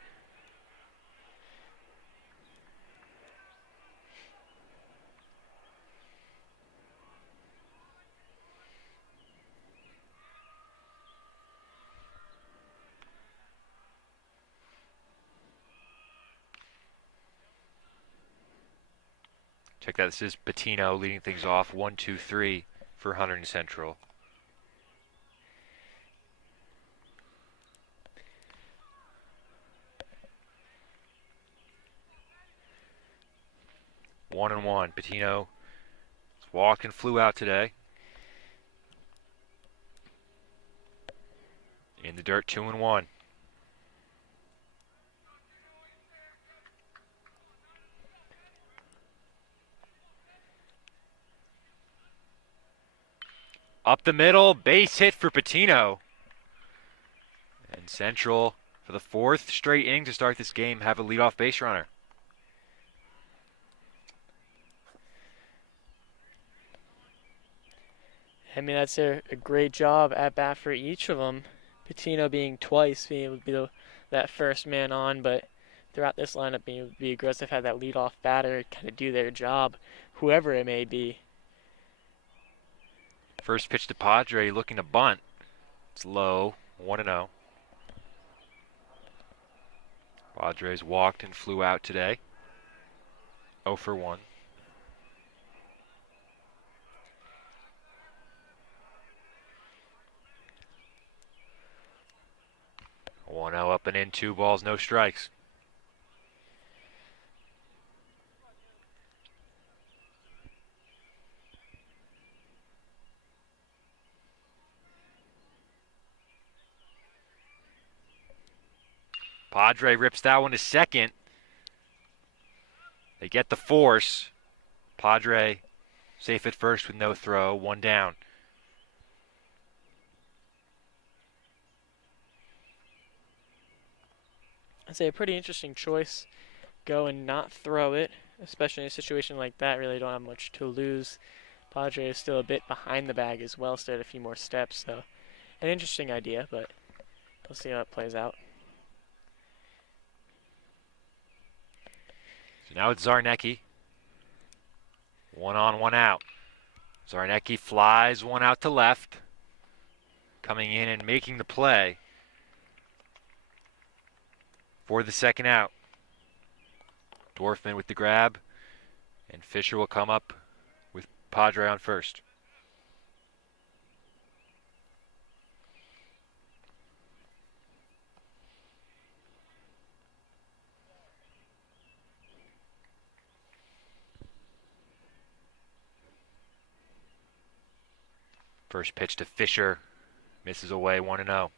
Check that, this is Patino leading things off, 1, 2, 3 for Hunterdon Central. One and 1. Patino walked and flew out today. In the dirt, 2 and 1. Up the middle, base hit for Patino. And Central, for the 4th straight inning to start this game, have a leadoff base runner. I mean, that's a great job at bat for each of them. Patino being twice, being able to be that first man on, but throughout this lineup, being able to be aggressive, have that leadoff batter kind of do their job, whoever it may be. First pitch to Padre, looking to bunt. It's low, 1-0. Padres walked and flew out today. 0 for 1. 1-0 up and in, 2 balls, no strikes. Padre rips that one to second. They get the force. Padre safe at first with no throw, 1 down. I'd say a pretty interesting choice. Go and not throw it, especially in a situation like that. Really don't have much to lose. Padre is still a bit behind the bag as well, still had a few more steps, so an interesting idea, but we'll see how it plays out. So now it's Zarnecki. 1 on, 1 out. Zarnecki flies 1 out to left. Coming in and making the play for the second out. Dorfman with the grab, and Fisher will come up with Padre on first. First pitch to Fisher, misses away, 1-0.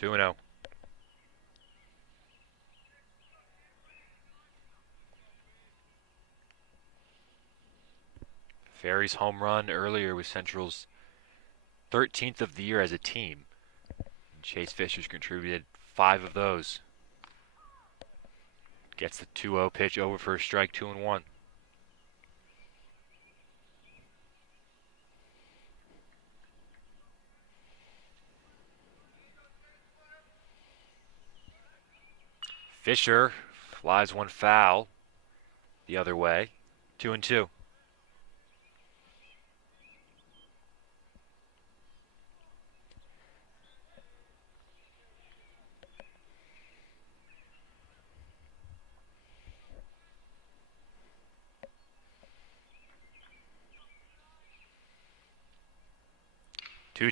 Two and 0. Ferry's home run earlier was Central's 13th of the year as a team. And Chase Fisher's contributed 5 of those. Gets the 2-0 pitch over for a strike, 2 and 1. Fisher flies one foul the other way. 2-2.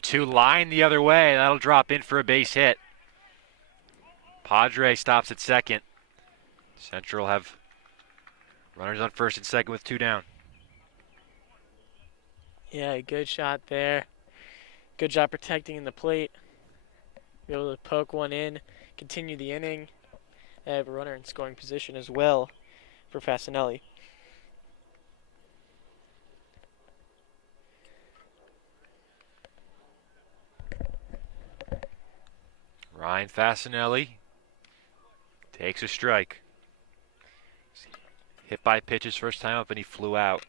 Two line the other way. That'll drop in for a base hit. Padre stops at second. Central have runners on first and second with 2 down. Yeah, good shot there. Good job protecting the plate. Be able to poke one in, continue the inning. They have a runner in scoring position as well for Fasanelli. Ryan Fasanelli takes a strike. Hit by pitch his first time up, and he flew out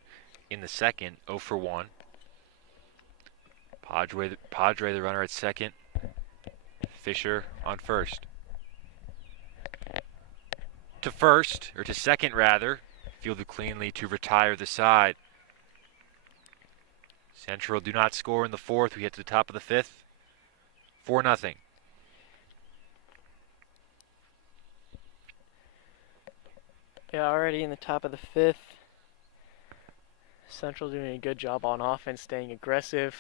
in the second, 0 for 1. Padre, the runner at second. Fisher on first. To first, or to second rather, fielded cleanly to retire the side. Central do not score in the fourth. We hit to the top of the fifth. 4-0. Yeah, already in the top of the fifth. Central doing a good job on offense, staying aggressive.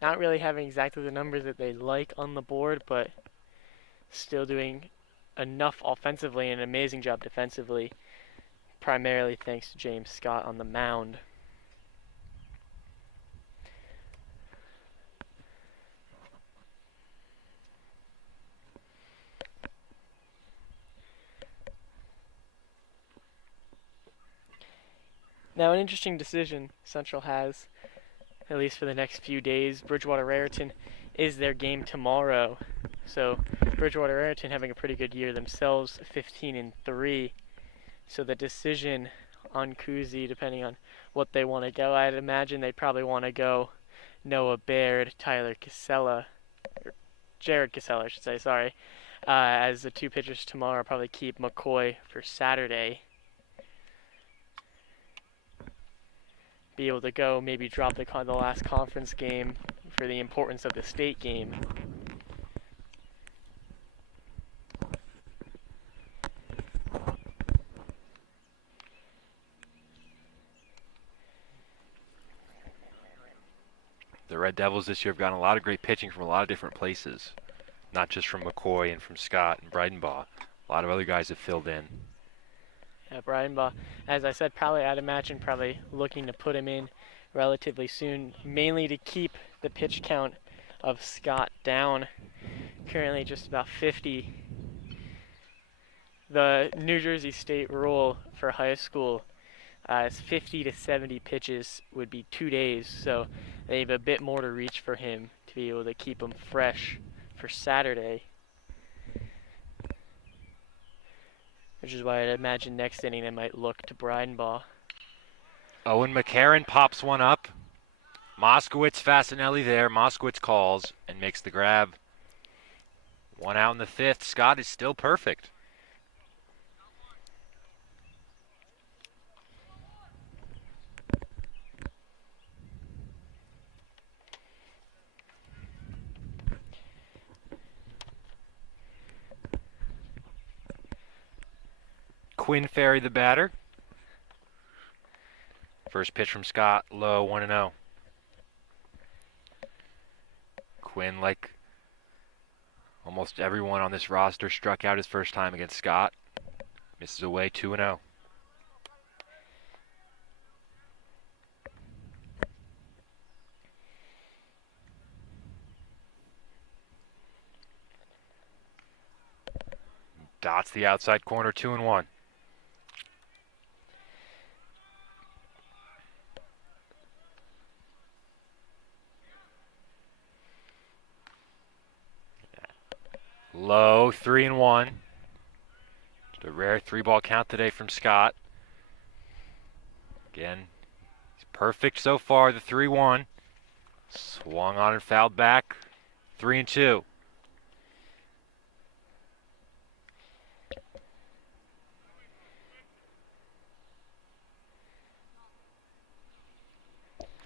Not really having exactly the numbers that they like on the board, but still doing enough offensively and an amazing job defensively, primarily thanks to James Scott on the mound. Now, an interesting decision Central has, at least for the next few days. Bridgewater-Raritan is their game tomorrow. So Bridgewater-Raritan having a pretty good year themselves, 15-3. So the decision on Kuzi, depending on what they want to go, I'd imagine they probably want to go Noah Baird, Tyler Casella, or Jared Casella, I should say, sorry, as the 2 pitchers tomorrow. Probably keep McCoy for Saturday. Be able to go, maybe drop the last conference game for the importance of the state game. The Red Devils this year have gotten a lot of great pitching from a lot of different places, not just from McCoy and from Scott and Breidenbaugh. A lot of other guys have filled in. Yeah, Breidenbaugh, as I said, I'd imagine looking to put him in relatively soon, mainly to keep the pitch count of Scott down. Currently just about 50. The New Jersey State rule for high school is 50 to 70 pitches would be 2 days, so they have a bit more to reach for him to be able to keep him fresh for Saturday. Which is why I'd imagine next inning they might look to Breidenbaugh. Owen McCarron pops one up. Moskowitz, Fasanelli there. Moskowitz calls and makes the grab. 1 out in the 5th. Scott is still perfect. Quinn Ferry, the batter. First pitch from Scott, low, 1-0. Quinn, like almost everyone on this roster, struck out his first time against Scott. Misses away, 2-0. Dots the outside corner, 2-1. Low, 3-1. Just a rare 3-ball count today from Scott. Again, he's perfect so far, the 3-1. Swung on and fouled back, 3-2.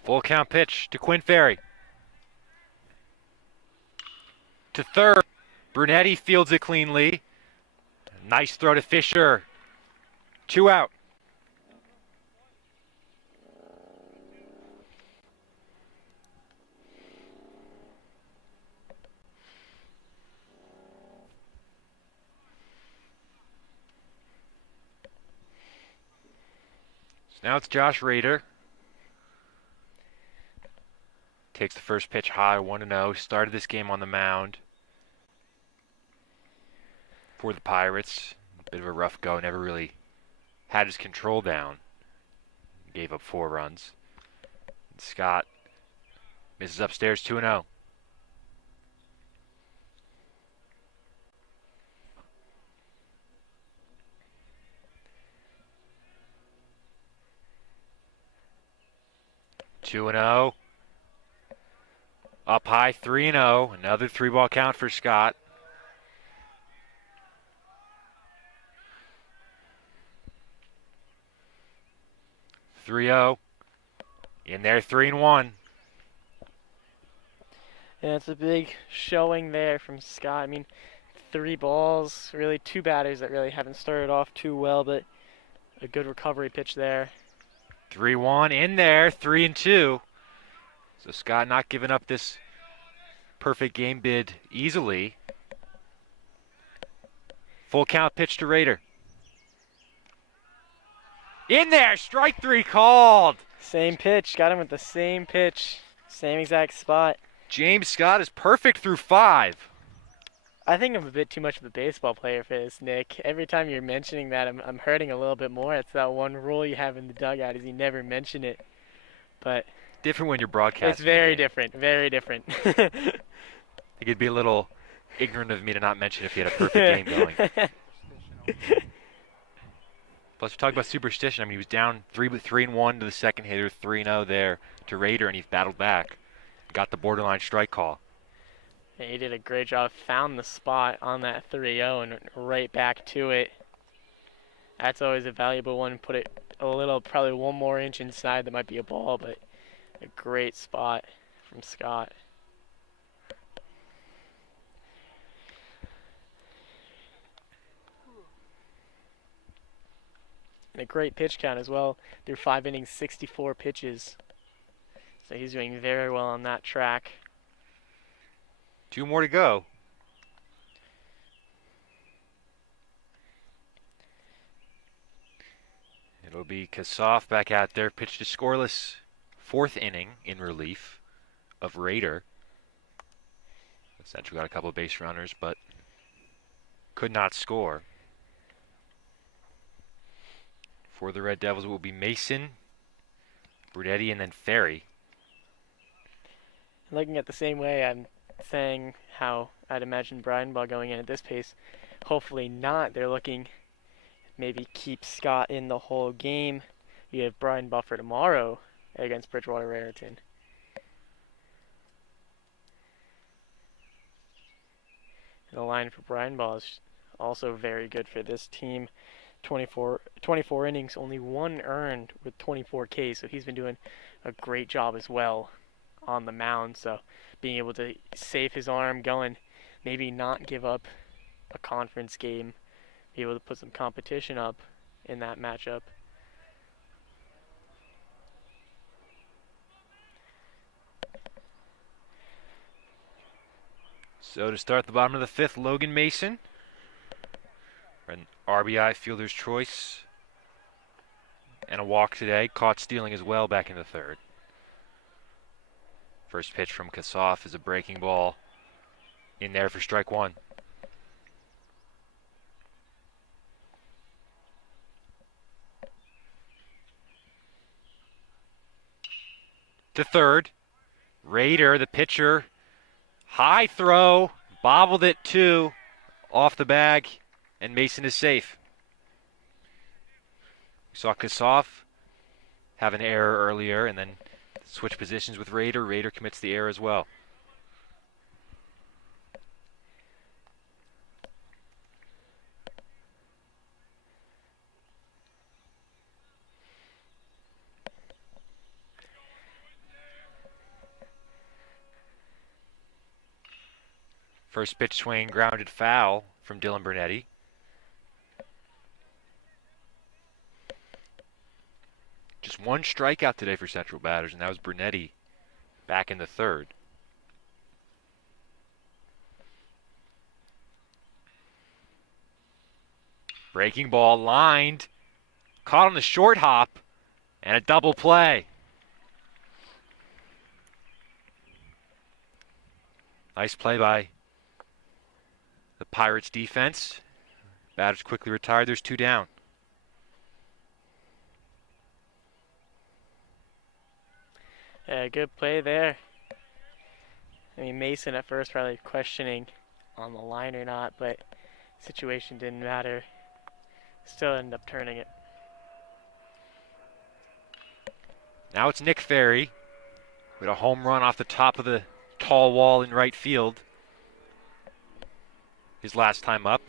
Full count pitch to Quinn Ferry. To third. Brunetti fields it cleanly. Nice throw to Fisher. 2 out. So now it's Josh Rader. Takes the first pitch high, 1-0. Started this game on the mound for the Pirates. Bit of a rough go. Never really had his control down. Gave up 4 runs. Scott misses upstairs, 2-0. Two and 0. Up high, 3-0. Another 3-ball count for Scott. In there, 3-1. Yeah, it's a big showing there from Scott. I mean, 3 balls, really 2 batters that really haven't started off too well, but a good recovery pitch there. 3-1 in there, 3-2. So Scott not giving up this perfect game bid easily. Full count pitch to Rader. In there, strike 3 called. Same pitch, got him with the same pitch, same exact spot. James Scott is perfect through 5. I think I'm a bit too much of a baseball player for this, Nick. Every time you're mentioning that, I'm hurting a little bit more. It's that one rule you have in the dugout is you never mention it. But different when you're broadcasting. it's very different, very different. I think it'd be a little ignorant of me to not mention if he had a perfect game going. Plus, we talk about superstition. I mean, he was down 3-1 to the second hitter, 3-0 there to Rader, and he's battled back. Got the borderline strike call. Yeah, he did a great job. Found the spot on that 3-0 and went right back to it. That's always a valuable one. Put it a little, probably 1 more inch inside. That might be a ball, but a great spot from Scott. And a great pitch count as well. Through 5 innings, 64 pitches. So he's doing very well on that track. 2 more to go. It'll be Kassoff back out there. Pitched a scoreless 4th inning in relief of Rader. Essentially got a couple of base runners, but could not score. For the Red Devils, it will be Mason, Brunetti, and then Ferry. Looking at the same way, I'm saying how I'd imagine Breidenbach going in at this pace. Hopefully not. They're looking maybe keep Scott in the whole game. You have Breidenbach for tomorrow against Bridgewater Raritan. And the line for Breidenbach is also very good for this team. 24 innings, only 1 earned with 24 Ks, so he's been doing a great job as well on the mound. So being able to save his arm going, maybe not give up a conference game, be able to put some competition up in that matchup. So to start the bottom of the 5th, Logan Mason. An RBI fielder's choice. And a walk today. Caught stealing as well back in the 3rd. First pitch from Kassoff is a breaking ball. In there for strike 1. To 3rd. Rader, the pitcher. High throw. Bobbled it 2. Off the bag. And Mason is safe. We saw Kassoff have an error earlier and then switch positions with Rader. Rader commits the error as well. First pitch swing, grounded foul from Dylan Bernetti. Just one strikeout today for Central batters, and that was Bernetti back in the third. Breaking ball lined, caught on the short hop, and a double play. Nice play by the Pirates defense. Batters quickly retired. There's 2 down. Yeah, good play there. I mean, Mason at first probably questioning on the line or not, but situation didn't matter. Still ended up turning it. Now it's Nick Ferry with a home run off the top of the tall wall in right field. His last time up.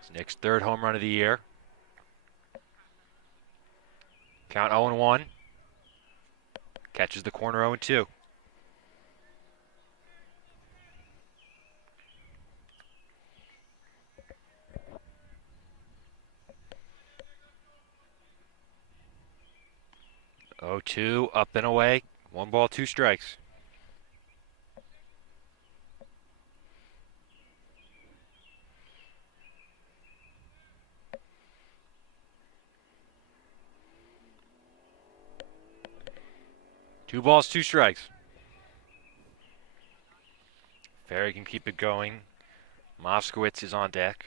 It's Nick's 3rd home run of the year. Count 0-1. Catches the corner 0-2. Oh, 2 up and away. 1 ball, 2 strikes. Two balls, 2 strikes. Ferry can keep it going. Moskowitz is on deck.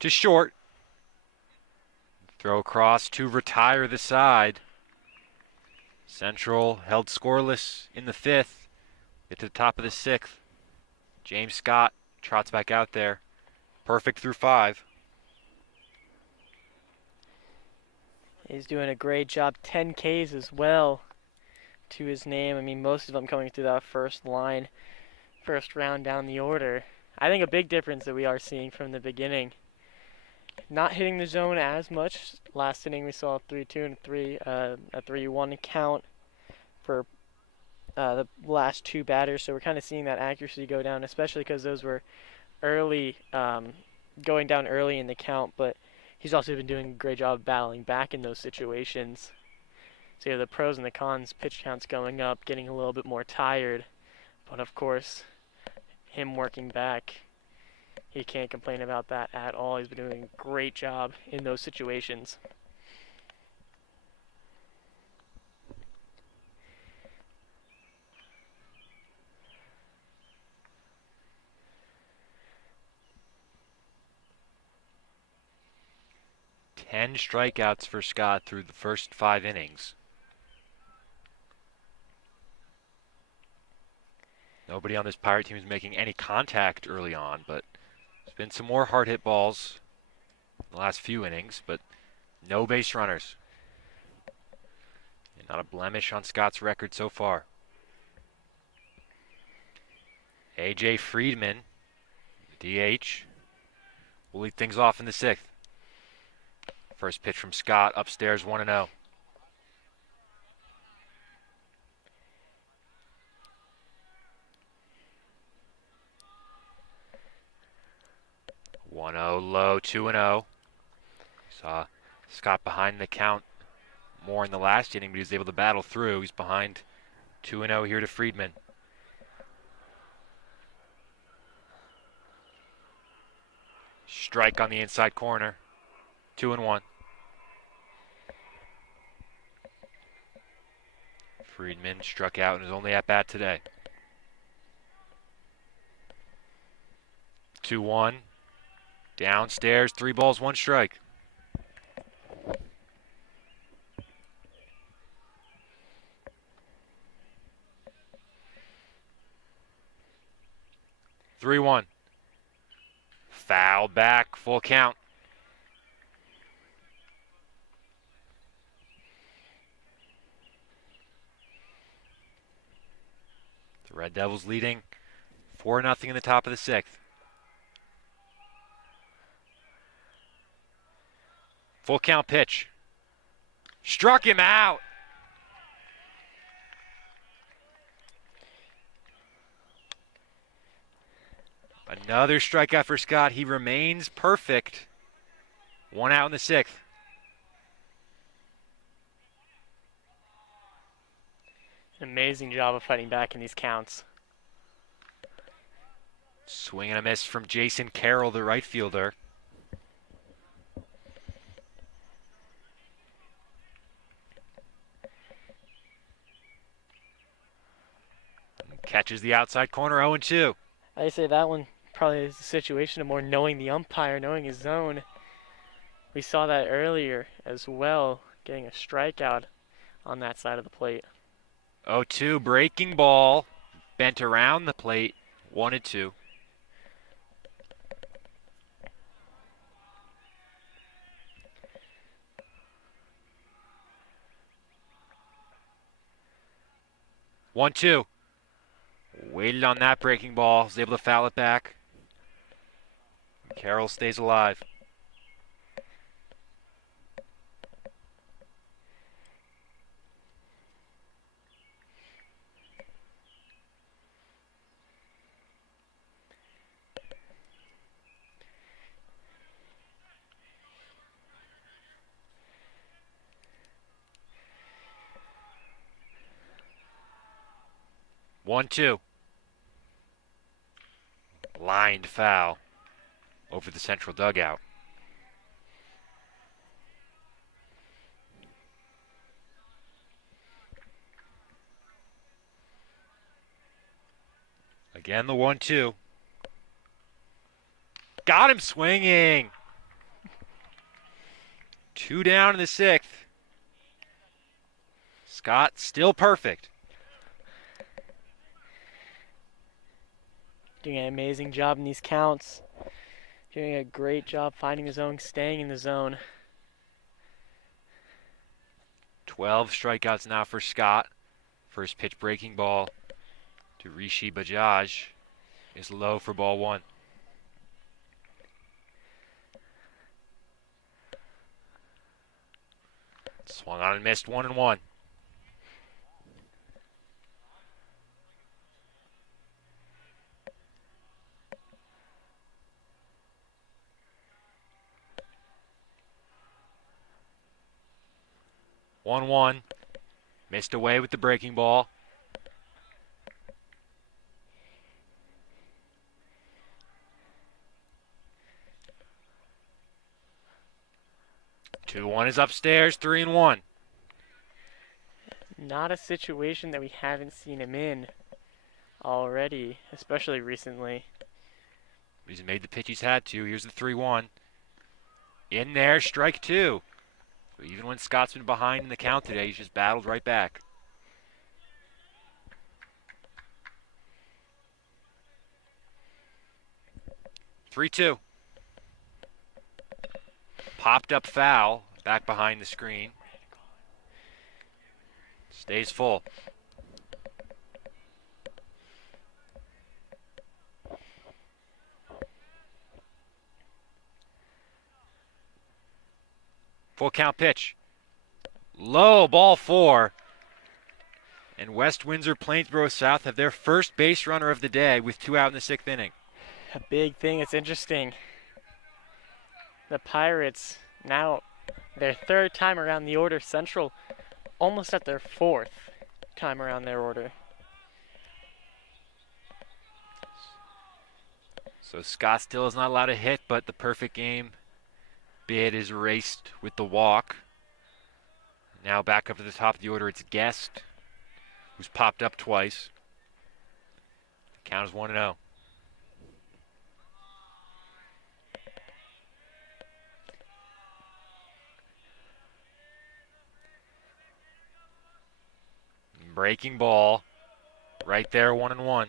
To short. Throw across to retire the side. Central held scoreless in the 5th. Get to the top of the 6th. James Scott trots back out there. Perfect through 5. He's doing a great job. 10 Ks as well to his name. I mean, most of them coming through that first line, first round down the order. I think a big difference that we are seeing from the beginning. Not hitting the zone as much. Last inning we saw 3-2 and a 3-1 count for the last 2 batters. So we're kind of seeing that accuracy go down, especially because those were early, going down early in the count. But he's also been doing a great job battling back in those situations. So you have the pros and the cons, pitch counts going up, getting a little bit more tired. But of course, him working back, he can't complain about that at all. He's been doing a great job in those situations. Ten strikeouts for Scott through the first 5 innings. Nobody on this Pirate team is making any contact early on, but there's been some more hard hit balls in the last few innings, but no base runners. And not a blemish on Scott's record so far. A.J. Friedman, DH, will lead things off in the 6th. First pitch from Scott, upstairs 1-0. Low, 2-0. Saw Scott behind the count more in the last inning, but he was able to battle through. He's behind 2-0 here to Friedman. Strike on the inside corner. 2-1. Friedman struck out in his only at-bat today. 2-1. Downstairs, 3 balls, 1 strike. Three one. Foul back, full count. The Red Devils leading 4-0 in the top of the 6th. Full count pitch. Struck him out. Another strikeout for Scott. He remains perfect. 1 out in the 6th. An amazing job of fighting back in these counts. Swing and a miss from Jason Carroll, the right fielder. Catches the outside corner, 0-2. I say that one probably is a situation of more knowing the umpire, knowing his zone. We saw that earlier as well, getting a strikeout on that side of the plate. 0-2, breaking ball, bent around the plate, 1-2. One, two. Waited on that breaking ball. Was able to foul it back. Carroll stays alive. One, two. Lined foul over the central dugout. Again, the 1-2. Got him swinging. 2 down in the 6th. Scott still perfect. Doing an amazing job in these counts. Doing a great job finding the zone, staying in the zone. 12 strikeouts now for Scott. First pitch breaking ball to Rishi Bajaj is low for ball 1. Swung on and missed, 1-1. One, missed away with the breaking ball. Two, 1 is upstairs, 3-1. Not a situation that we haven't seen him in already, especially recently. He's made the pitch he's had to. Here's the 3-1. In there, strike 2. So even when Scott's been behind in the count today, he's just battled right back. 3-2. Popped up foul, back behind the screen. Stays full. Full count pitch. Low, ball 4. And West Windsor Plainsboro South have their first base runner of the day with 2 out in the 6th inning. A big thing that's interesting. The Pirates, now their 3rd time around the order. Central almost at their 4th time around their order. So Scott still is not allowed to hit, but the perfect game bid is erased with the walk. Now back up to the top of the order, it's Guest, who's popped up twice. The count is 1-0. Breaking ball, right there, 1-1.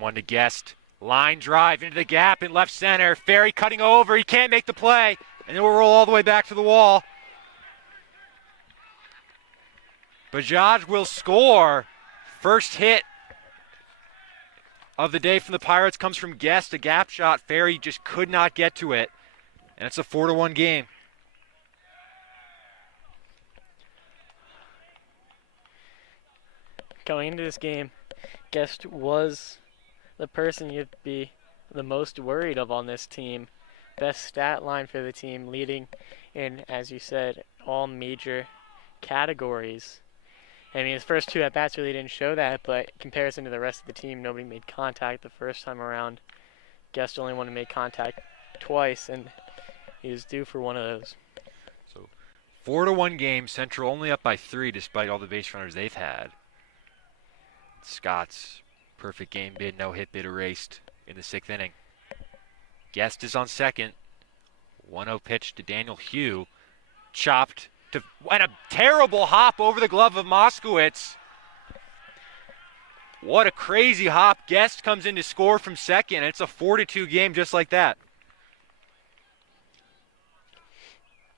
One to Guest. Line drive into the gap in left center. Ferry cutting over. He can't make the play. And it will roll all the way back to the wall. Bajaj will score. First hit of the day from the Pirates comes from Guest, a gap shot. Ferry just could not get to it. And it's a 4-1 game. Going into this game, Guest was the person you'd be the most worried of on this team. Best stat line for the team, leading in, as you said, all major categories. I mean, his first two at-bats really didn't show that, but in comparison to the rest of the team, nobody made contact the first time around. Guest only wanted to make contact twice, and he was due for one of those. So 4-1 game. Central only up by 3 despite all the base runners they've had. Scott's perfect game bid, no hit bid erased in the 6th inning. Guest is on second. 1-0 pitch to Daniel Hugh. Chopped to, and a terrible hop over the glove of Moskowitz. What a crazy hop. Guest comes in to score from second. It's a 4-2 game just like that.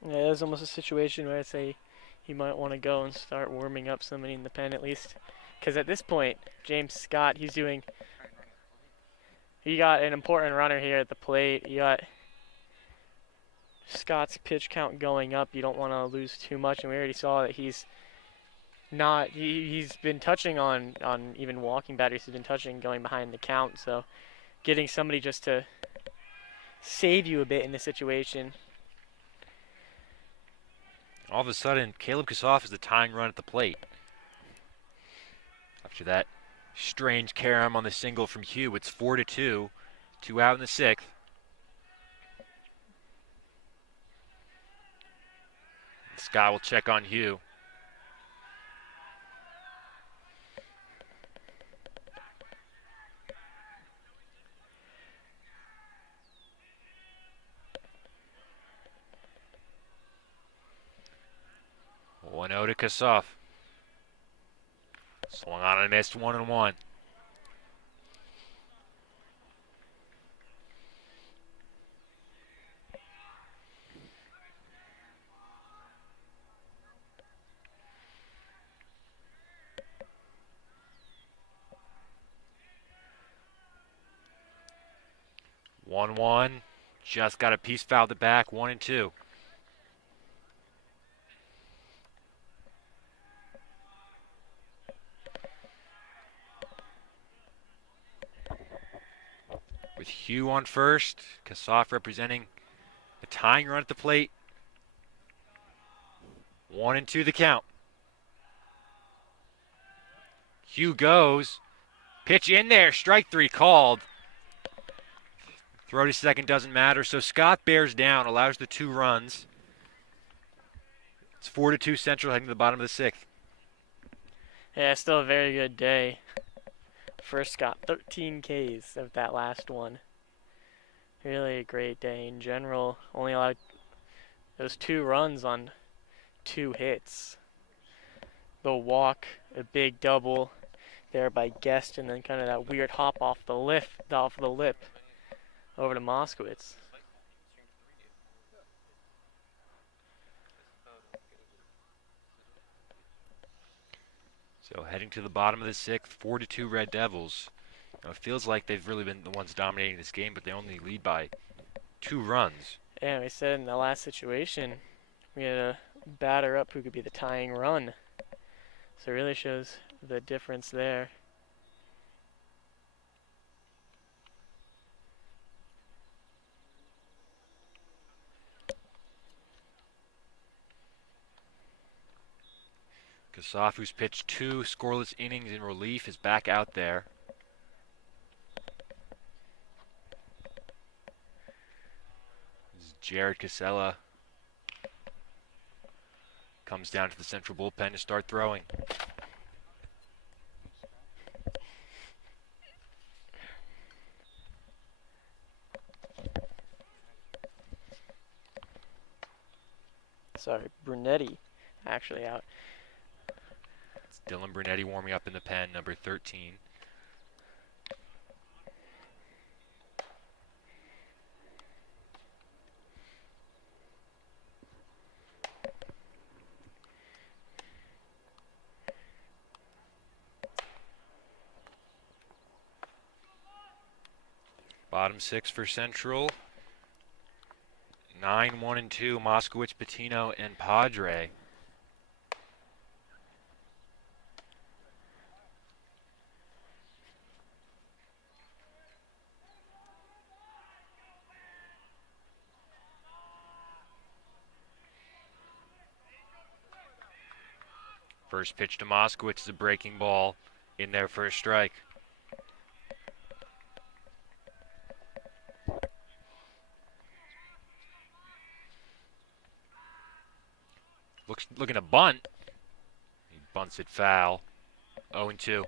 Yeah, it was almost a situation where I'd say he might want to go and start warming up somebody in the pen at least. Because at this point, James Scott, he got an important runner here at the plate. You got Scott's pitch count going up. You don't want to lose too much, and we already saw that he's been touching on even walking batters. He's been touching going behind the count, so getting somebody just to save you a bit in the situation. All of a sudden, Caleb Kassoff is the tying run at the plate. After that strange carom on the single from Hugh, it's 4-2. 2 out in the 6th. Scott will check on Hugh. One 0 to Kassoff. Swung on and missed, 1-1. Just got a piece fouled it back, 1-2. With Hugh on first, Kassoff representing the tying run at the plate. 1-2 the count. Hugh goes. Pitch in there, strike 3 called. Throw to second doesn't matter, so Scott bears down, allows the 2 runs. It's 4-2 Central heading to the bottom of the 6th. Yeah, still a very good day. First got 13 Ks of that last one. Really a great day in general. Only allowed those 2 runs on 2 hits. The walk, a big double there by Guest, and then kind of that weird hop off the lip over to Moskowitz. So heading to the bottom of the 6th, 4-2 Red Devils. Now it feels like they've really been the ones dominating this game, but they only lead by 2 runs. Yeah, we said in the last situation, we had a batter up who could be the tying run. So it really shows the difference there. Kassoff, who's pitched 2 scoreless innings in relief, is back out there. This is Jared Casella. Comes down to the central bullpen to start throwing. Sorry, Brunetti actually out. Dylan Brunetti warming up in the pen, number 13. Bottom six for Central. 9, 1, and 2, Moskowitz, Patino, and Padre. First pitch to Moskowitz is a breaking ball in there for a strike. Looking to bunt. He bunts it foul. 0-2.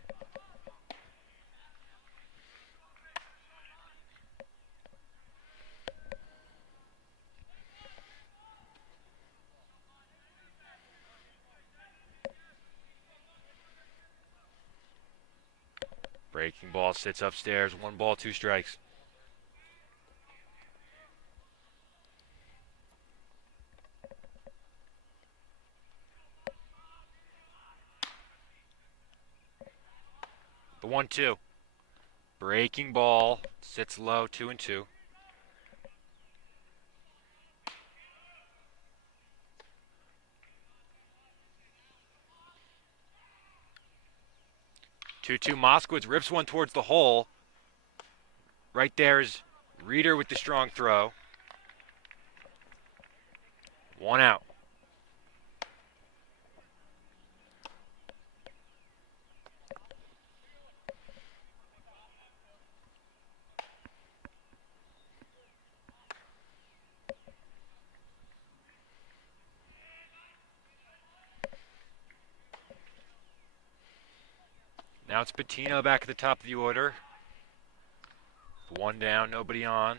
Breaking ball sits upstairs. 1 ball, 2 strikes. The 1-2. Breaking ball sits low. 2-2. Moskowitz rips one towards the hole. Right there's Reeder with the strong throw. 1 out. Now it's Patino back at the top of the order. 1 down, nobody on.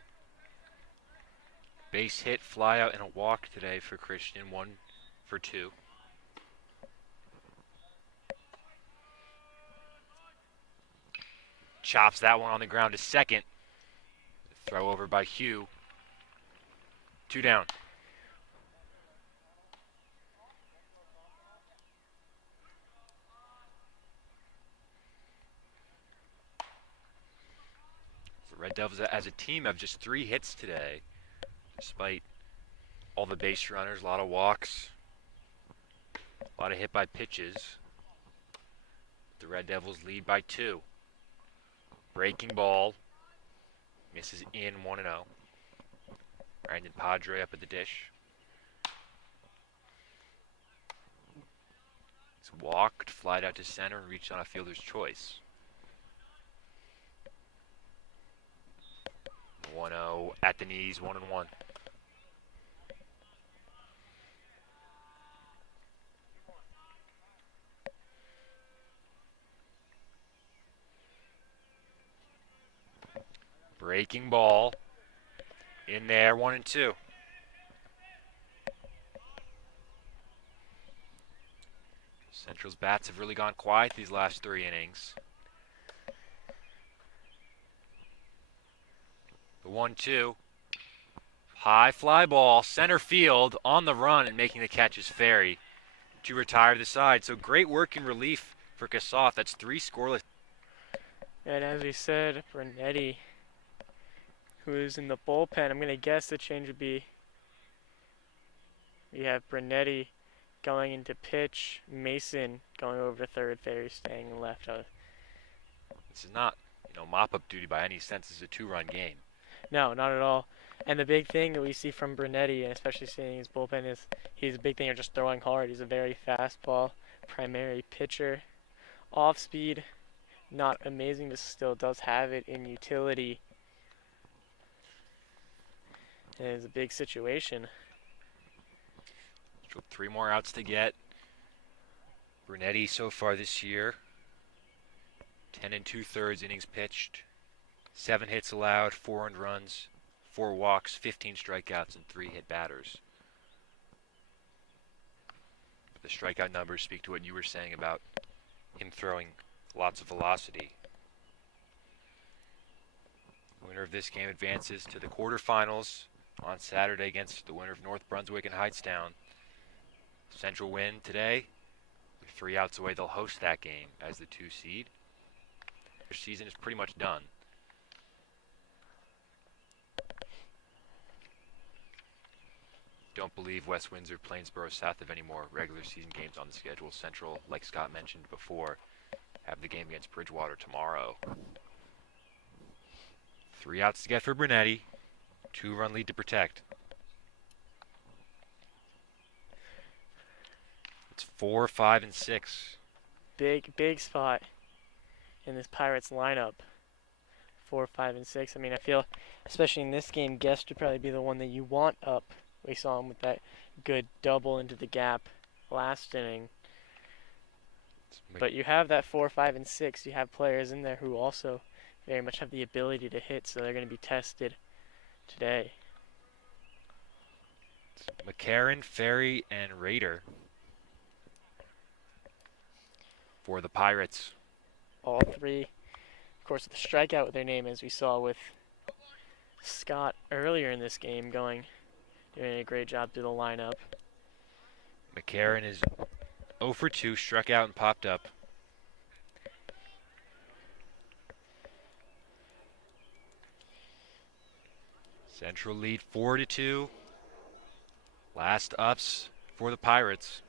Base hit, fly out, and a walk today for Christian. 1 for 2. Chops that one on the ground to second. Throw over by Hugh. 2 down. Red Devils as a team have just 3 hits today, despite all the base runners, a lot of walks, a lot of hit by pitches. The Red Devils lead by 2. Breaking ball misses in 1-0. Brandon Padre up at the dish. It's walked, flied out to center, and reached on a fielder's choice. 1-0 at the knees, 1-1. Breaking ball in there, 1-2. Central's bats have really gone quiet these last 3 innings. The 1-2. High fly ball, center field, on the run, and making the catch is Ferry to retire the side. So great work in relief for Kassoff. That's 3 scoreless. And as we said, Brunetti, who is in the bullpen, I'm going to guess the change would be we have Brunetti going into pitch, Mason going over to third, Ferry staying left. This is not, mop-up duty by any sense. This is a 2-run game. No, not at all. And the big thing that we see from Brunetti, and especially seeing his bullpen, is he's a big thing of just throwing hard. He's a very fastball primary pitcher. Off speed, not amazing, but still does have it in utility. And it's a big situation. 3 more outs to get. Brunetti so far this year, 10 2/3 innings pitched. 7 hits allowed, 4 earned runs, 4 walks, 15 strikeouts, and 3 hit batters. But the strikeout numbers speak to what you were saying about him throwing lots of velocity. The winner of this game advances to the quarterfinals on Saturday against the winner of North Brunswick and Hightstown. Central win today. They're 3 outs away. They'll host that game as the 2 seed. Their season is pretty much done. don't believe West Windsor, Plainsboro, South have any more regular season games on the schedule. Central, like Scott mentioned before, have the game against Bridgewater tomorrow. 3 outs to get for Brunetti. 2-run lead to protect. It's 4, 5, and 6. Big spot in this Pirates lineup. 4, 5, and 6. I mean, I feel, especially in this game, Guest would probably be the one that you want up. We saw him with that good double into the gap last inning. But you have that 4, 5, and 6. You have players in there who also very much have the ability to hit, so they're going to be tested today. McCarron, Ferry, and Rader for the Pirates. All three, of course, the strikeout with their name, as we saw with Scott earlier in this game, doing a great job through the lineup. McCarron is 0 for 2, struck out and popped up. Central lead 4-2. Last ups for the Pirates.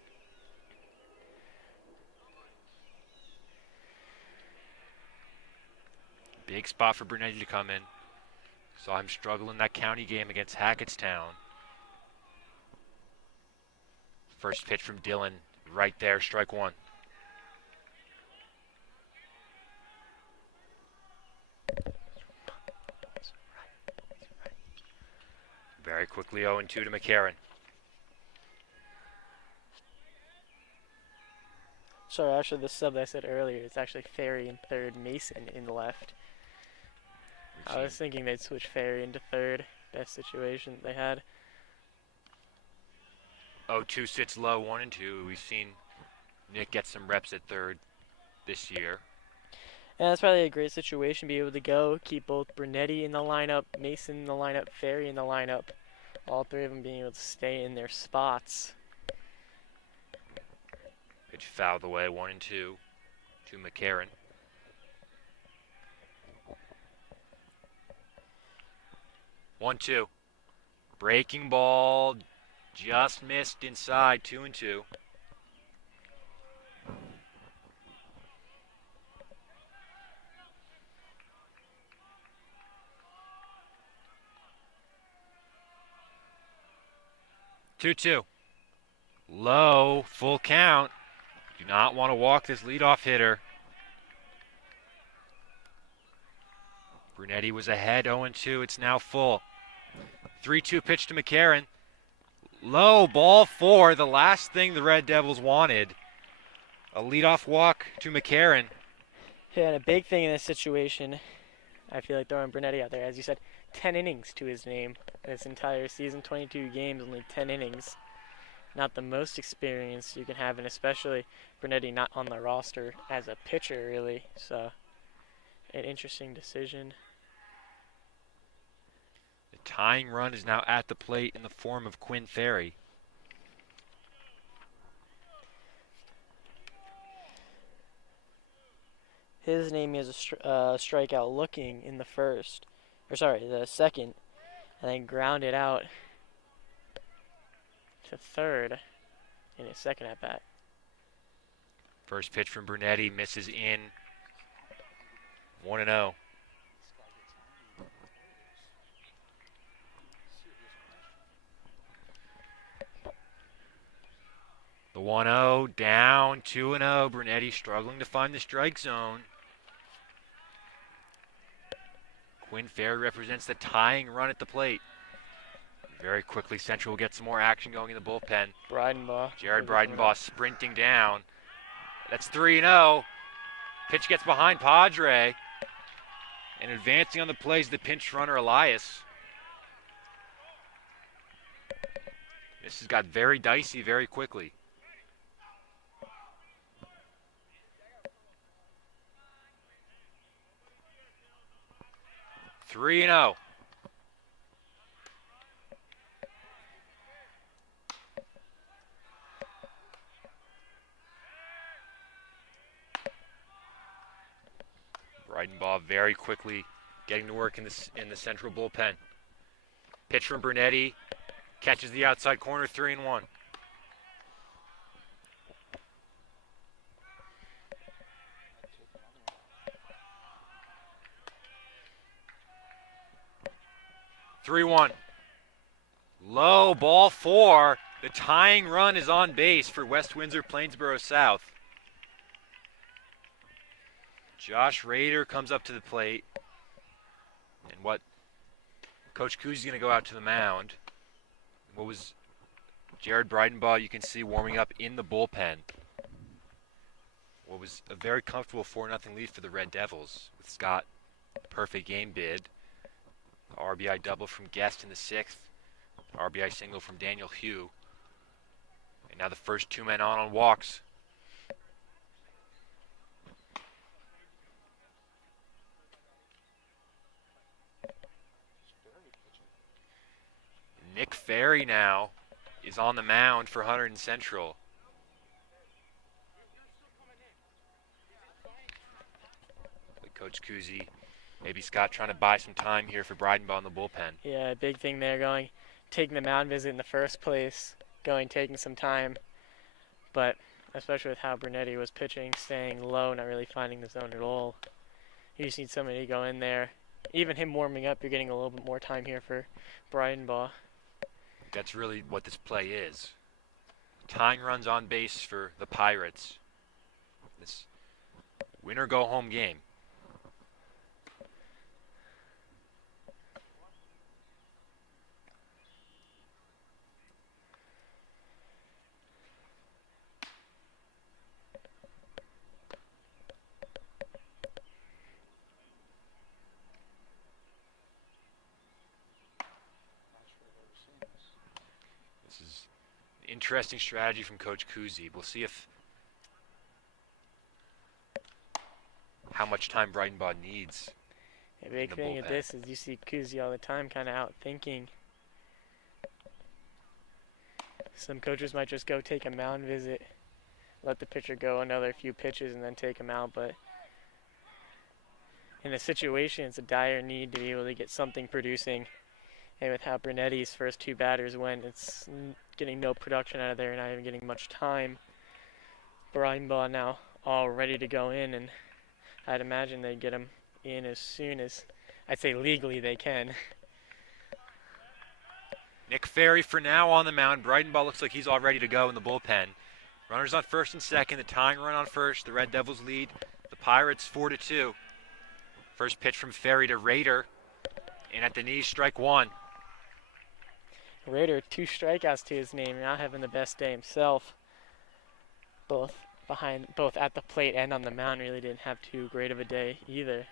Big spot for Brunetti to come in. Saw him struggle in that county game against Hackettstown. First pitch from Dillon, right there, strike one. Very quickly 0-2 to McCarron. Sorry, actually, the sub that I said earlier, it's actually Ferry in third, Mason in left. I was thinking they'd switch Ferry into third. Best situation they had. 0-2 sits low, 1-2. We've seen Nick get some reps at third this year. And that's probably a great situation, be able to go, keep both Brunetti in the lineup, Mason in the lineup, Ferry in the lineup. All three of them being able to stay in their spots. Pitch fouled away, 1-2 to McCarron. One, two. Breaking ball, just missed inside, 2-2. Two. Low, full count. Do not want to walk this leadoff hitter. Brunetti was ahead, 0-2. It's now full. 3-2 pitch to McCarron. Low, ball 4. The last thing the Red Devils wanted. A leadoff walk to McCarron. Yeah, and a big thing in this situation, I feel like throwing Brunetti out there, as you said, 10 innings to his name. This entire season, 22 games, only 10 innings. Not the most experience you can have, and especially Brunetti not on the roster as a pitcher, really. So, an interesting decision. The tying run is now at the plate in the form of Quinn Ferry. His name is a strikeout looking in the the second, and then grounded out to third in his second at bat. First pitch from Brunetti misses in. 1-0. The 1-0 down, 2-0. Brunetti struggling to find the strike zone. Quinn Ferry represents the tying run at the plate. Very quickly, Central will get some more action going in the bullpen. Breidenbaugh. Jared Breidenbaugh sprinting down. That's 3-0. Pitch gets behind Padre. And advancing on the play is the pinch runner, Elias. This has got very dicey very quickly. Three and 0. Breidenbaugh very quickly getting to work in the Central bullpen. Pitch from Brunetti. Catches the outside corner, 3-1. Low, ball 4. The tying run is on base for West Windsor Plainsboro South. Josh Rader comes up to the plate. And what Coach Cousy going to go out to the mound. What was Jared Breidenbaugh, you can see, warming up in the bullpen. What was a very comfortable 4-0 lead for the Red Devils with Scott perfect game bid. RBI double from Guest in the 6th. RBI single from Daniel Hugh. And now the first 2 men on walks. Nick Ferry now is on the mound for Hunterdon Central. With Coach Cousy, maybe Scott trying to buy some time here for Breidenbaugh in the bullpen. Yeah, big thing there, taking the mound visit in the first place, taking some time. But especially with how Brunetti was pitching, staying low, not really finding the zone at all. You just need somebody to go in there. Even him warming up, you're getting a little bit more time here for Breidenbaugh. That's really what this play is. Tying runs on base for the Pirates. This win or go home game. Interesting strategy from Coach Cousy. We'll see how much time Breidenbaugh needs. The big thing of this is you see Cousy all the time kind of out thinking. Some coaches might just go take a mound visit, let the pitcher go another few pitches and then take him out, but in a situation it's a dire need to be able to get something producing. And with how Brunetti's first 2 batters went, it's getting no production out of there and not even getting much time. Breidenbaugh now all ready to go in, and I'd imagine they'd get him in as soon as, I'd say legally they can. Nick Ferry for now on the mound. Breidenbaugh looks like he's all ready to go in the bullpen. Runners on first and second, the tying run on first. The Red Devils lead the Pirates 4-2. First pitch from Ferry to Rader, and at the knees, strike 1. Rader, 2 strikeouts to his name, not having the best day himself. Both at the plate and on the mound really didn't have too great of a day either.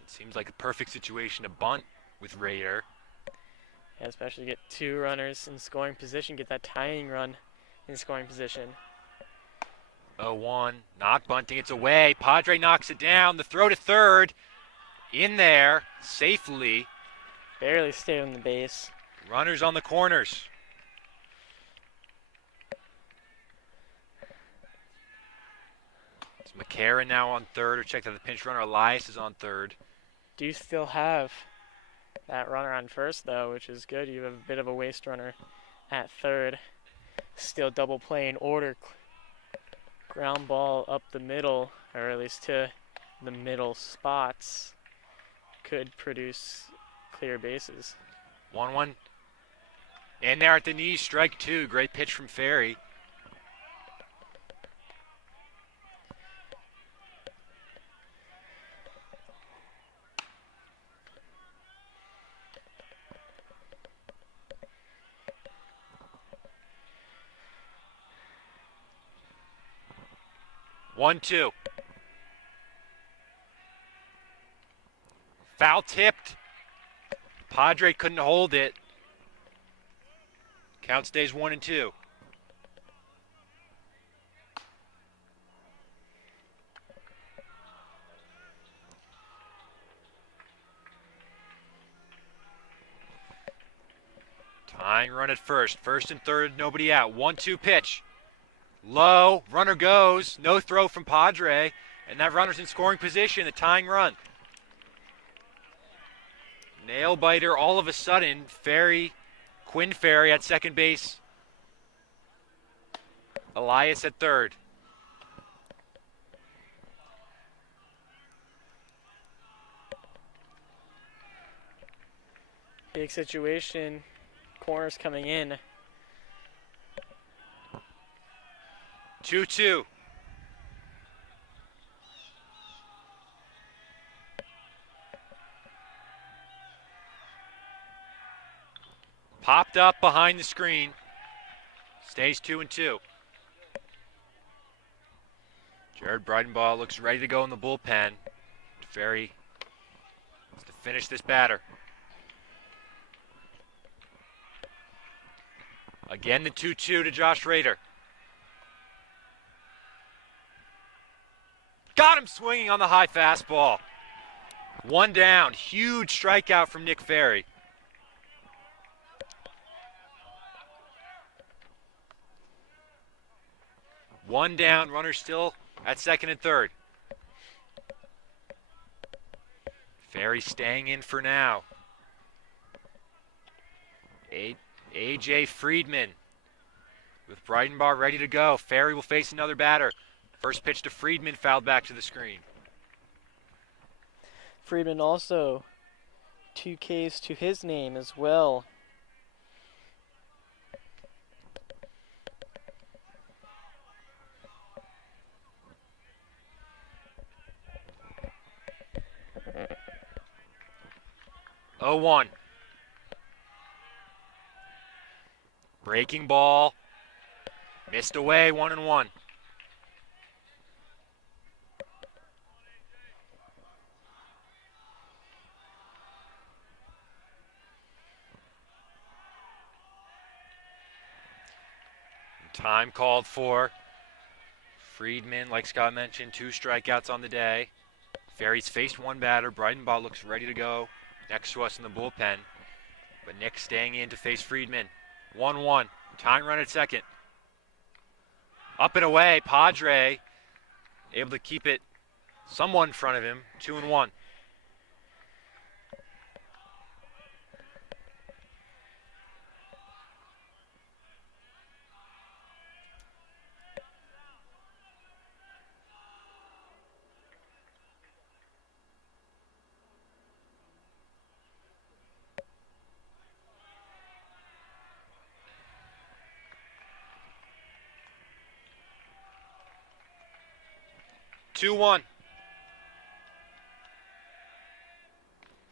It seems like a perfect situation to bunt with Rader. Yeah, especially get 2 runners in scoring position, get that tying run in scoring position. 0-1, not bunting, it's away. Padre knocks it down, the throw to third. In there, safely. Barely stayed on the base. Runners on the corners. It's McCarron now on third. Or check that the pinch runner Elias is on third. Do you still have that runner on first, though, which is good. You have a bit of a waste runner at third. Still double play in order. Ground ball up the middle, or at least to the middle spots. Could produce clear bases. 1-1. In there at the knees, strike 2. Great pitch from Ferry. One, 2. Foul tipped. Padre couldn't hold it. Count stays 1-2. Tying run at first. First and third, nobody out. 1-2 pitch. Low, runner goes. No throw from Padre. And that runner's in scoring position, the tying run. Nail biter all of a sudden. Quinn Ferry at second base. Elias at third. Big situation. Corners coming in. 2-2. Popped up behind the screen. Stays 2-2. Jared Breidenbach looks ready to go in the bullpen. Ferry wants to finish this batter. Again, the 2-2 to Josh Rader. Got him swinging on the high fastball. One down. Huge strikeout from Nick Ferry. One down. Runner still at second and third. Ferry staying in for now. A.J. Friedman with Breidenbach ready to go. Ferry will face another batter. First pitch to Friedman, fouled back to the screen. Friedman also 2 Ks to his name as well. Oh, 1. Breaking ball. Missed away, 1-1. Time called for. Friedman, like Scott mentioned, 2 strikeouts on the day. Ferry's faced one batter. Breidenbach looks ready to go next to us in the bullpen. But Nick staying in to face Friedman. 1-1. Tying run at second. Up and away. Padre able to keep it somewhat in front of him. 2-1.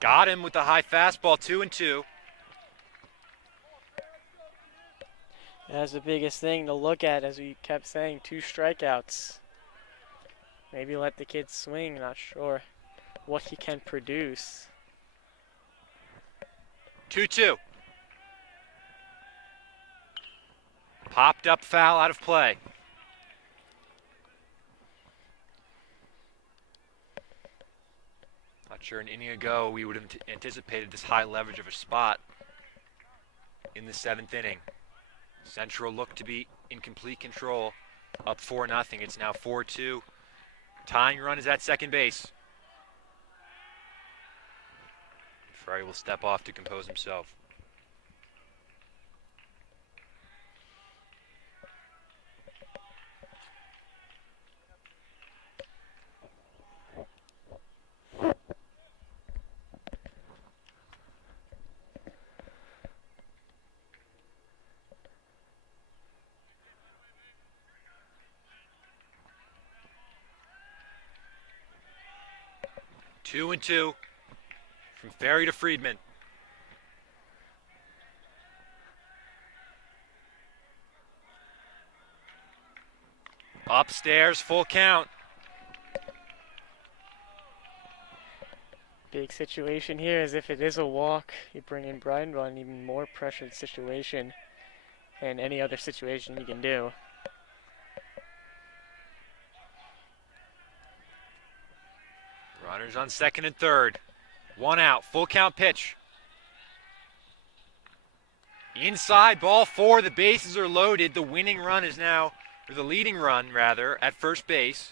Got him with the high fastball, 2-2. That's the biggest thing to look at, as we kept saying, 2 strikeouts. Maybe let the kid swing, not sure what he can produce. 2-2. Popped up foul out of play. Not sure an inning ago we would have anticipated this high leverage of a spot in the 7th inning. Central looked to be in complete control, up 4-0. It's now 4-2. Tying run is at second base. Ferry will step off to compose himself. Two and two from Ferry to Friedman. Upstairs, full count. Big situation here, as if it is a walk, you bring in Breidenbach, an even more pressured situation than any other situation you can do. Runners on second and third. 1 out, full count pitch. Inside, ball 4, the bases are loaded. The winning run is now, or the leading run rather, at first base.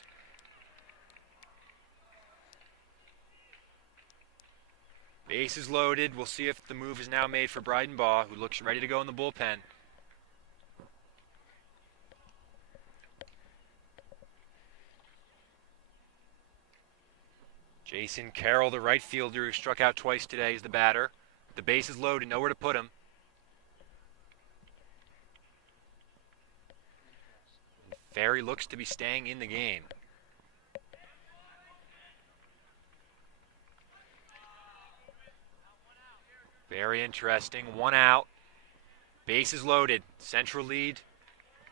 Bases loaded. We'll see if the move is now made for Breidenbaugh, who looks ready to go in the bullpen. Jason Carroll, the right fielder who struck out twice today, is the batter. The bases loaded, nowhere to put him. Ferry looks to be staying in the game. Very interesting. 1 out. Bases loaded. Central lead.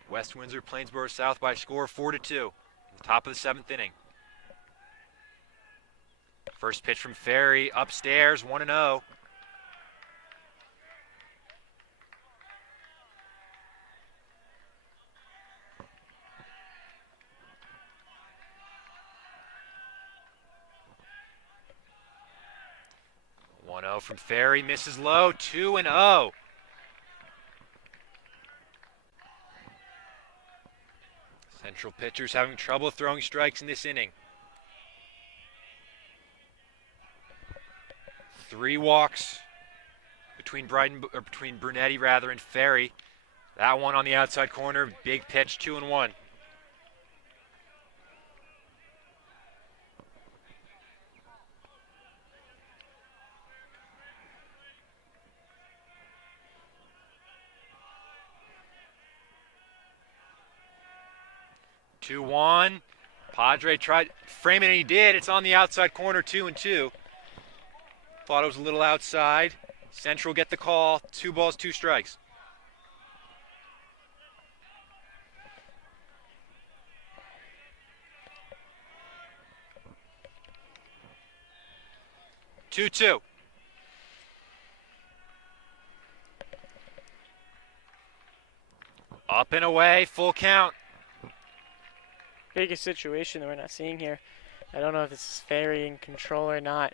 West Windsor, Plainsboro South by a score of 4-2. Top of the 7th inning. First pitch from Ferry. Upstairs. 1-0. From Ferry, misses low, 2-0. Central pitchers having trouble throwing strikes in this inning. 3 walks between Brunetti and Ferry. That one on the outside corner, big pitch, 2-1. Padre tried framing it, he did. It's on the outside corner, 2-2. Thought it was a little outside. Central get the call. 2 balls, 2 strikes. Two. Up and away, full count. Biggest situation that we're not seeing here. I don't know if this is Ferry in control or not.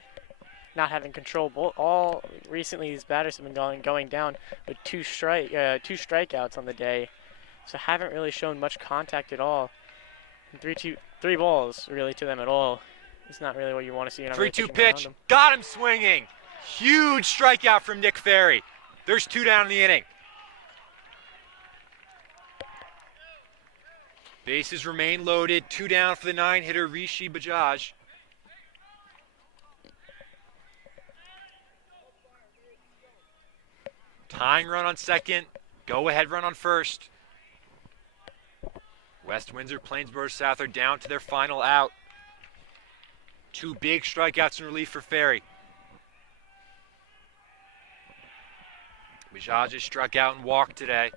Not having control. All recently these batters have been going down with 2 strikeouts on the day, so haven't really shown much contact at all. And 3 balls really to them at all. It's not really what you want to see. 3-2 pitch. Got him swinging. Huge strikeout from Nick Ferry. There's 2 down in the inning. Bases remain loaded. 2 down for the 9-hitter Rishi Bajaj. Tying run on second. Go-ahead run on first. West Windsor, Plainsboro South are down to their final out. 2 big strikeouts in relief for Ferry. Bajaj has struck out and walked today.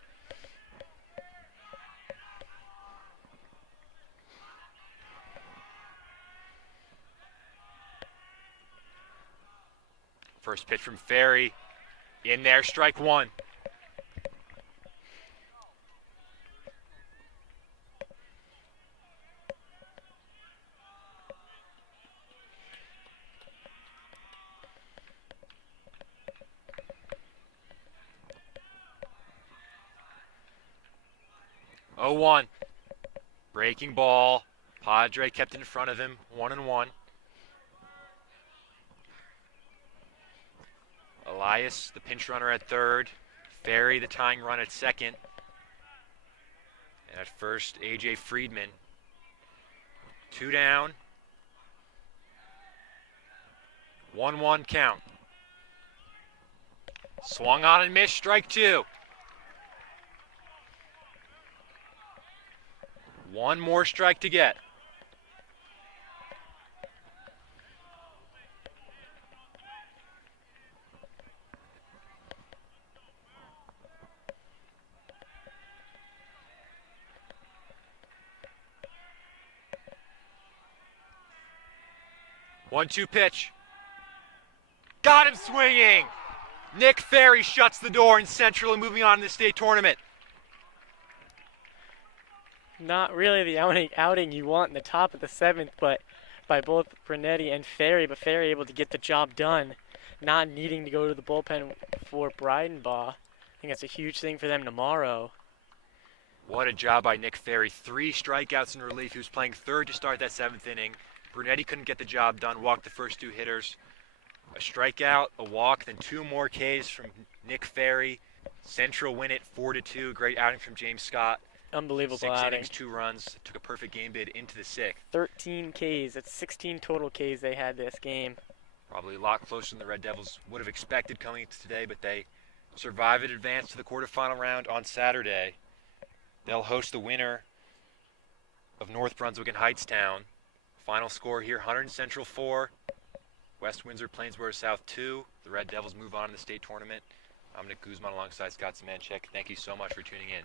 First pitch from Ferry. In there, strike 1. Oh, 1. Breaking ball. Padre kept in front of him. 1-1. Elias, the pinch runner at third. Ferry, the tying run at second. And at first, A.J. Friedman. 2 down. 1-1 count. Swung on and missed, strike 2. 1 more strike to get. One-two pitch. Got him swinging. Nick Ferry shuts the door in Central and moving on to the state tournament. Not really the outing you want in the top of the 7th, but by both Brunetti and Ferry, but Ferry able to get the job done, not needing to go to the bullpen for Breidenbaugh. I think that's a huge thing for them tomorrow. What a job by Nick Ferry. 3 strikeouts in relief. He was playing third to start that 7th inning. Brunetti couldn't get the job done, walked the first 2 hitters. A strikeout, a walk, then 2 more Ks from Nick Ferry. Central win it 4-2. Great outing from James Scott. Unbelievable 6 outing. innings, 2 runs. Took a perfect game bid into the 6th. 13 Ks. That's 16 total Ks they had this game. Probably a lot closer than the Red Devils would have expected coming into today, but they survive and advance to the quarterfinal round on Saturday. They'll host the winner of North Brunswick and Hightstown. Final score here, Hunterdon Central 4, West Windsor Plainsboro South 2. The Red Devils move on in the state tournament. I'm Nick Guzman alongside Scott Semanchek. Thank you so much for tuning in.